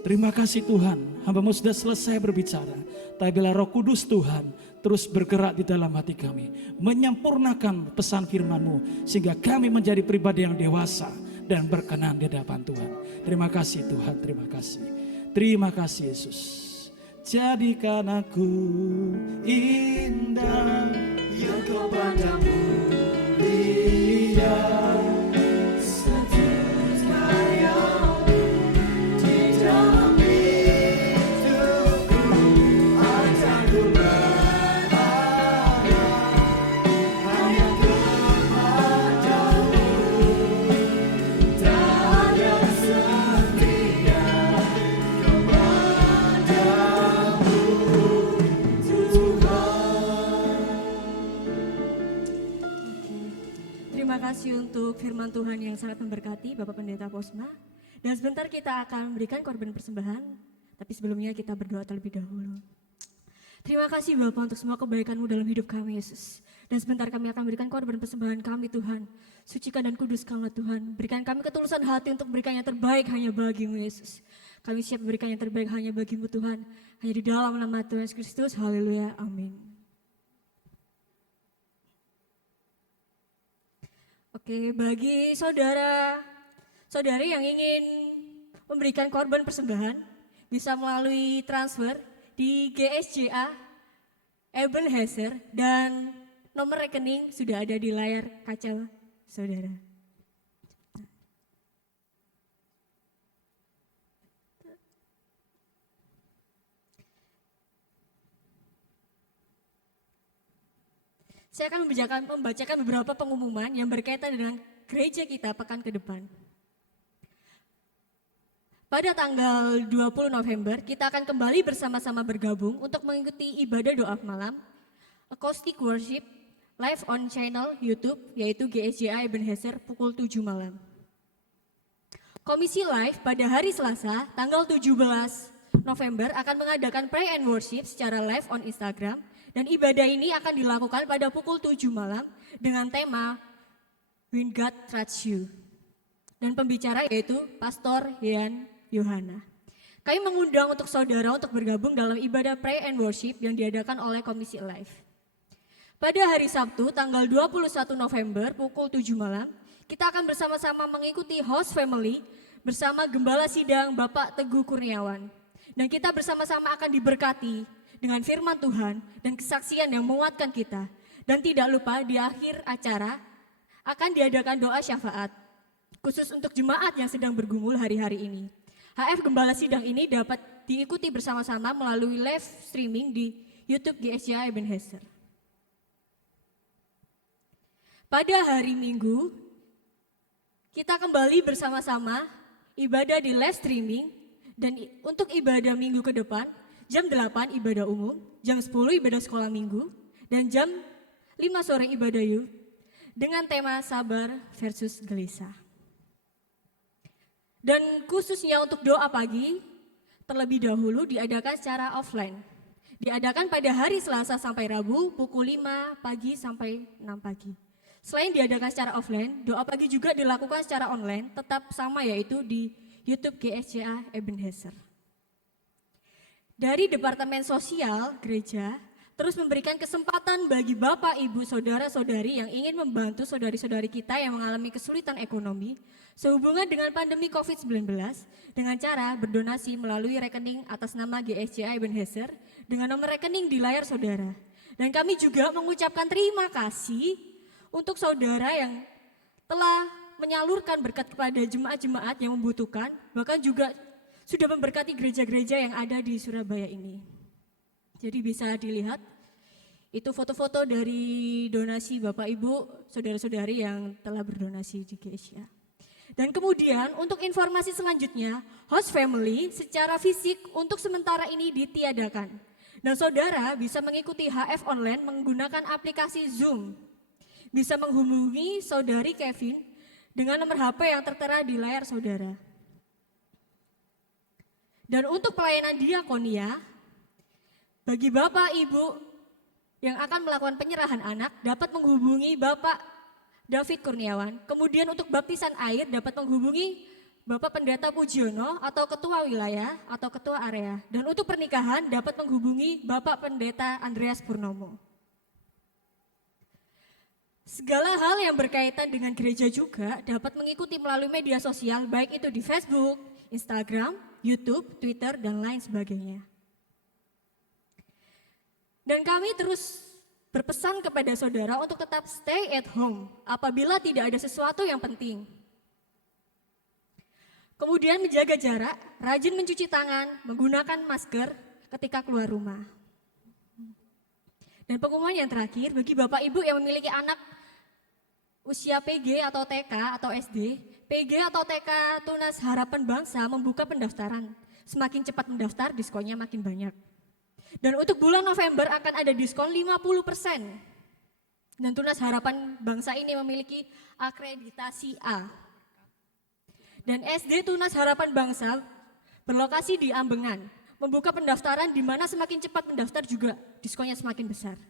Terima kasih Tuhan, hamba-Mu sudah selesai berbicara. Tapi bila Roh Kudus Tuhan terus bergerak di dalam hati kami, menyempurnakan pesan firman-Mu, sehingga kami menjadi pribadi yang dewasa dan berkenan di hadapan Tuhan. Terima kasih Tuhan, terima kasih. Terima kasih Yesus. Jadikan aku indah yang kepadamu lihat. Terima kasih untuk firman Tuhan yang sangat memberkati Bapak Pendeta Posma. Dan sebentar kita akan memberikan korban persembahan, tapi sebelumnya kita berdoa terlebih dahulu. Terima kasih Bapak untuk semua kebaikan-Mu dalam hidup kami Yesus. Dan sebentar kami akan memberikan korban persembahan kami Tuhan. Sucikan dan kuduskanlah Tuhan. Berikan kami ketulusan hati untuk memberikan yang terbaik hanya bagi-Mu Yesus. Kami siap memberikan yang terbaik hanya bagi-Mu Tuhan. Hanya di dalam nama Tuhan Yesus Kristus. Haleluya. Amin. Oke, bagi saudara-saudari yang ingin memberikan korban persembahan, bisa melalui transfer di GSJA Ebenezer dan nomor rekening sudah ada di layar kaca saudara. Saya akan membacakan beberapa pengumuman yang berkaitan dengan gereja kita pekan ke depan. Pada tanggal 20 November, kita akan kembali bersama-sama bergabung untuk mengikuti ibadah doa malam, acoustic worship, live on channel YouTube, yaitu GSJA Ebenezer pukul 7 malam. Komisi Live pada hari Selasa, tanggal 17 November akan mengadakan pray and worship secara live on Instagram, dan ibadah ini akan dilakukan pada pukul 7 malam dengan tema When God Trusts You. Dan pembicara yaitu Pastor Yan Yohana. Kami mengundang untuk saudara untuk bergabung dalam ibadah pray and worship yang diadakan oleh Komisi Live. Pada hari Sabtu tanggal 21 November pukul 7 malam, kita akan bersama-sama mengikuti host family bersama Gembala Sidang Bapak Teguh Kurniawan. Dan kita bersama-sama akan diberkati dengan firman Tuhan dan kesaksian yang menguatkan kita. Dan tidak lupa di akhir acara akan diadakan doa syafaat khusus untuk jemaat yang sedang bergumul hari-hari ini. HF Gembala Sidang ini dapat diikuti bersama-sama melalui live streaming di YouTube GSCA Ebenezer. Pada hari Minggu, kita kembali bersama-sama ibadah di live streaming dan untuk ibadah minggu ke depan, jam 8 ibadah umum, jam 10 ibadah sekolah minggu, dan jam 5 sore ibadah youth dengan tema sabar versus gelisah. Dan khususnya untuk doa pagi, terlebih dahulu diadakan secara offline. Diadakan pada hari Selasa sampai Rabu pukul 5 pagi sampai 6 pagi. Selain diadakan secara offline, doa pagi juga dilakukan secara online, tetap sama yaitu di YouTube GSCA Ebenezer. Dari Departemen Sosial Gereja, terus memberikan kesempatan bagi Bapak, Ibu, Saudara-saudari yang ingin membantu saudari-saudari kita yang mengalami kesulitan ekonomi sehubungan dengan pandemi COVID-19 dengan cara berdonasi melalui rekening atas nama GSCA Ebenezer dengan nomor rekening di layar saudara. Dan kami juga mengucapkan terima kasih untuk saudara yang telah menyalurkan berkat kepada jemaat-jemaat yang membutuhkan, bahkan juga sudah memberkati gereja-gereja yang ada di Surabaya ini. Jadi bisa dilihat, itu foto-foto dari donasi Bapak Ibu, saudara-saudari yang telah berdonasi di GSCA. Dan kemudian untuk informasi selanjutnya, host family secara fisik untuk sementara ini ditiadakan. Dan saudara bisa mengikuti HF online menggunakan aplikasi Zoom. Bisa menghubungi saudari Kevin dengan nomor HP yang tertera di layar saudara. Dan untuk pelayanan diakonia, bagi Bapak Ibu yang akan melakukan penyerahan anak dapat menghubungi Bapak David Kurniawan. Kemudian untuk baptisan air dapat menghubungi Bapak Pendeta Pujiono atau Ketua Wilayah atau Ketua Area. Dan untuk pernikahan dapat menghubungi Bapak Pendeta Andreas Purnomo. Segala hal yang berkaitan dengan gereja juga dapat mengikuti melalui media sosial baik itu di Facebook, Instagram, YouTube, Twitter, dan lain sebagainya. Dan kami terus berpesan kepada saudara untuk tetap stay at home apabila tidak ada sesuatu yang penting. Kemudian menjaga jarak, rajin mencuci tangan, menggunakan masker ketika keluar rumah. Dan pengumuman yang terakhir bagi Bapak Ibu yang memiliki anak usia PG atau TK atau SD, PG atau TK Tunas Harapan Bangsa membuka pendaftaran. Semakin cepat mendaftar, diskonnya makin banyak. Dan untuk bulan November akan ada diskon 50%. Dan Tunas Harapan Bangsa ini memiliki akreditasi A. Dan SD Tunas Harapan Bangsa berlokasi di Ambengan. Membuka pendaftaran di mana semakin cepat mendaftar juga diskonnya semakin besar.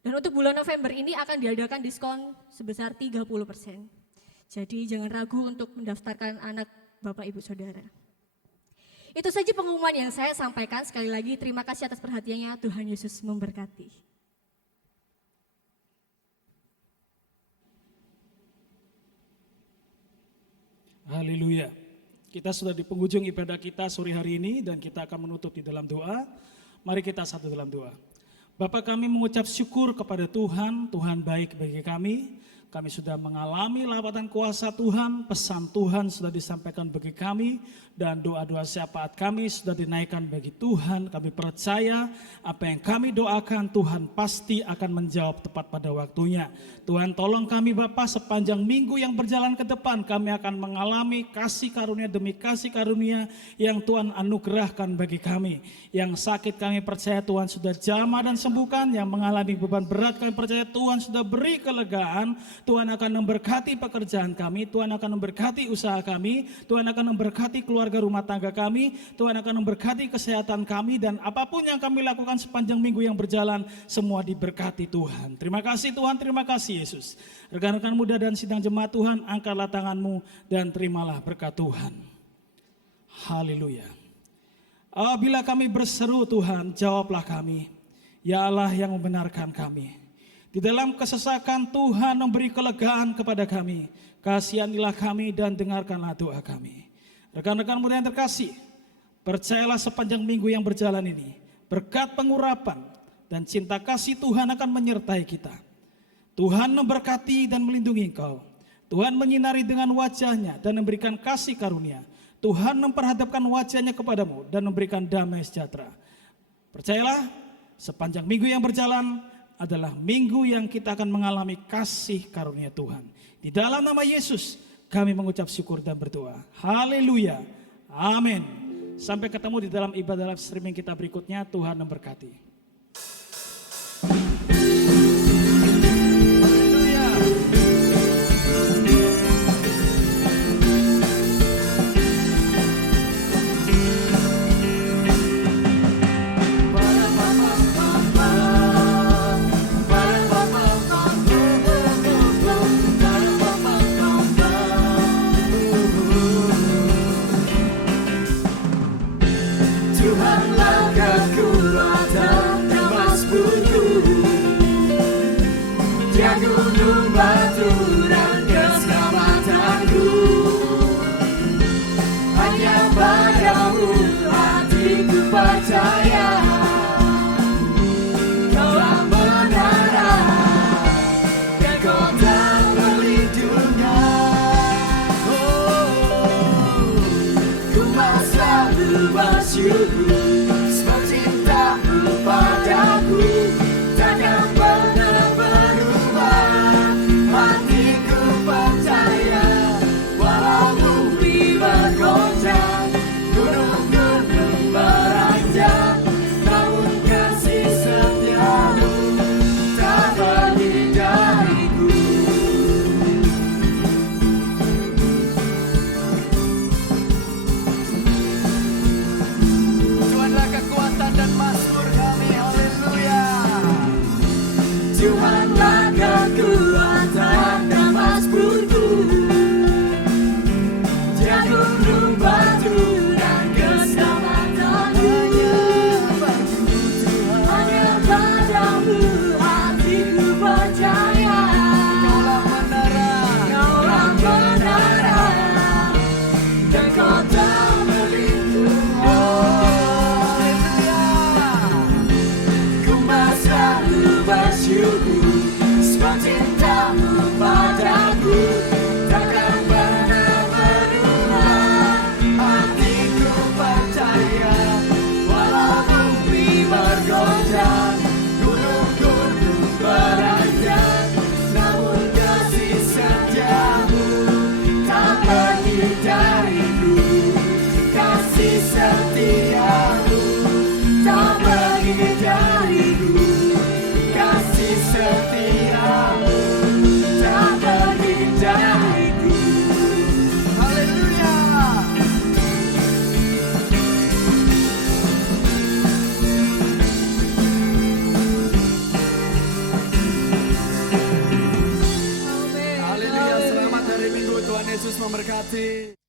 Dan untuk bulan November ini akan diadakan diskon sebesar 30%. Jadi jangan ragu untuk mendaftarkan anak Bapak Ibu Saudara. Itu saja pengumuman yang saya sampaikan. Sekali lagi terima kasih atas perhatiannya. Tuhan Yesus memberkati. Haleluya. Kita sudah di penghujung ibadah kita sore hari ini dan kita akan menutup di dalam doa. Mari kita satu dalam doa. Bapak, kami mengucap syukur kepada Tuhan, Tuhan baik bagi kami. Kami sudah mengalami lawatan kuasa Tuhan, pesan Tuhan sudah disampaikan bagi kami, dan doa-doa syafaat kami sudah dinaikkan bagi Tuhan. Kami percaya apa yang kami doakan Tuhan pasti akan menjawab tepat pada waktunya. Tuhan tolong kami Bapa, sepanjang minggu yang berjalan ke depan kami akan mengalami kasih karunia demi kasih karunia yang Tuhan anugerahkan bagi kami. Yang sakit kami percaya Tuhan sudah jamah dan sembuhkan, yang mengalami beban berat kami percaya Tuhan sudah beri kelegaan. Tuhan akan memberkati pekerjaan kami, Tuhan akan memberkati usaha kami, Tuhan akan memberkati keluarga rumah tangga kami, Tuhan akan memberkati kesehatan kami, dan apapun yang kami lakukan sepanjang minggu yang berjalan, semua diberkati Tuhan. Terima kasih Tuhan, terima kasih Yesus. Rekan-rekan muda dan sidang jemaat Tuhan, angkatlah tanganmu dan terimalah berkat Tuhan. Haleluya. Apabila kami berseru Tuhan, jawablah kami. Ya Allah yang membenarkan kami. Di dalam kesesakan Tuhan memberi kelegaan kepada kami. Kasihanilah kami dan dengarkanlah doa kami. Rekan-rekan muda yang terkasih, percayalah sepanjang minggu yang berjalan ini, berkat pengurapan dan cinta kasih Tuhan akan menyertai kita. Tuhan memberkati dan melindungi engkau. Tuhan menyinari dengan wajahnya dan memberikan kasih karunia. Tuhan memperhadapkan wajahnya kepadamu dan memberikan damai sejahtera. Percayalah, sepanjang minggu yang berjalan adalah minggu yang kita akan mengalami kasih karunia Tuhan. Di dalam nama Yesus kami mengucap syukur dan berdoa. Haleluya. Amin. Sampai ketemu di dalam ibadah live streaming kita berikutnya. Tuhan memberkati. Tuhanlah kekuatan dan masburku, Dia gunung batu dan keselamatanku. Hanya padamu hatiku percaya, Kaulah menara dan kota perlindungan. Ku mau selalu bersyukur sebab cintamu padaku takkan pernah berubah. Hatiku percaya walau bumi bergoncang, gunung-gunung beranjak, namun kasih setiamu tak pergi dariku. Tuhanlah kekuatan dan mazmur kami, haleluya. Tuhanlah kekuatan dan mazmurku, Dia gunung batu dan keselamatanku. Hanya padamu hatiku percaya, Kaulah menara dan kota bersyukur sebab cintamu padaku takkan pernah berubah. Hatiku percaya walau bumi bergoncang, gunung-gunung beranjak, namun kasih setiamu tak pergi dariku. Kasih setiamu tak pergi dariku. Kasih setiamu tak pergi dariku. Haleluya. Haleluya, selamat hari Minggu, Tuhan Yesus memberkati.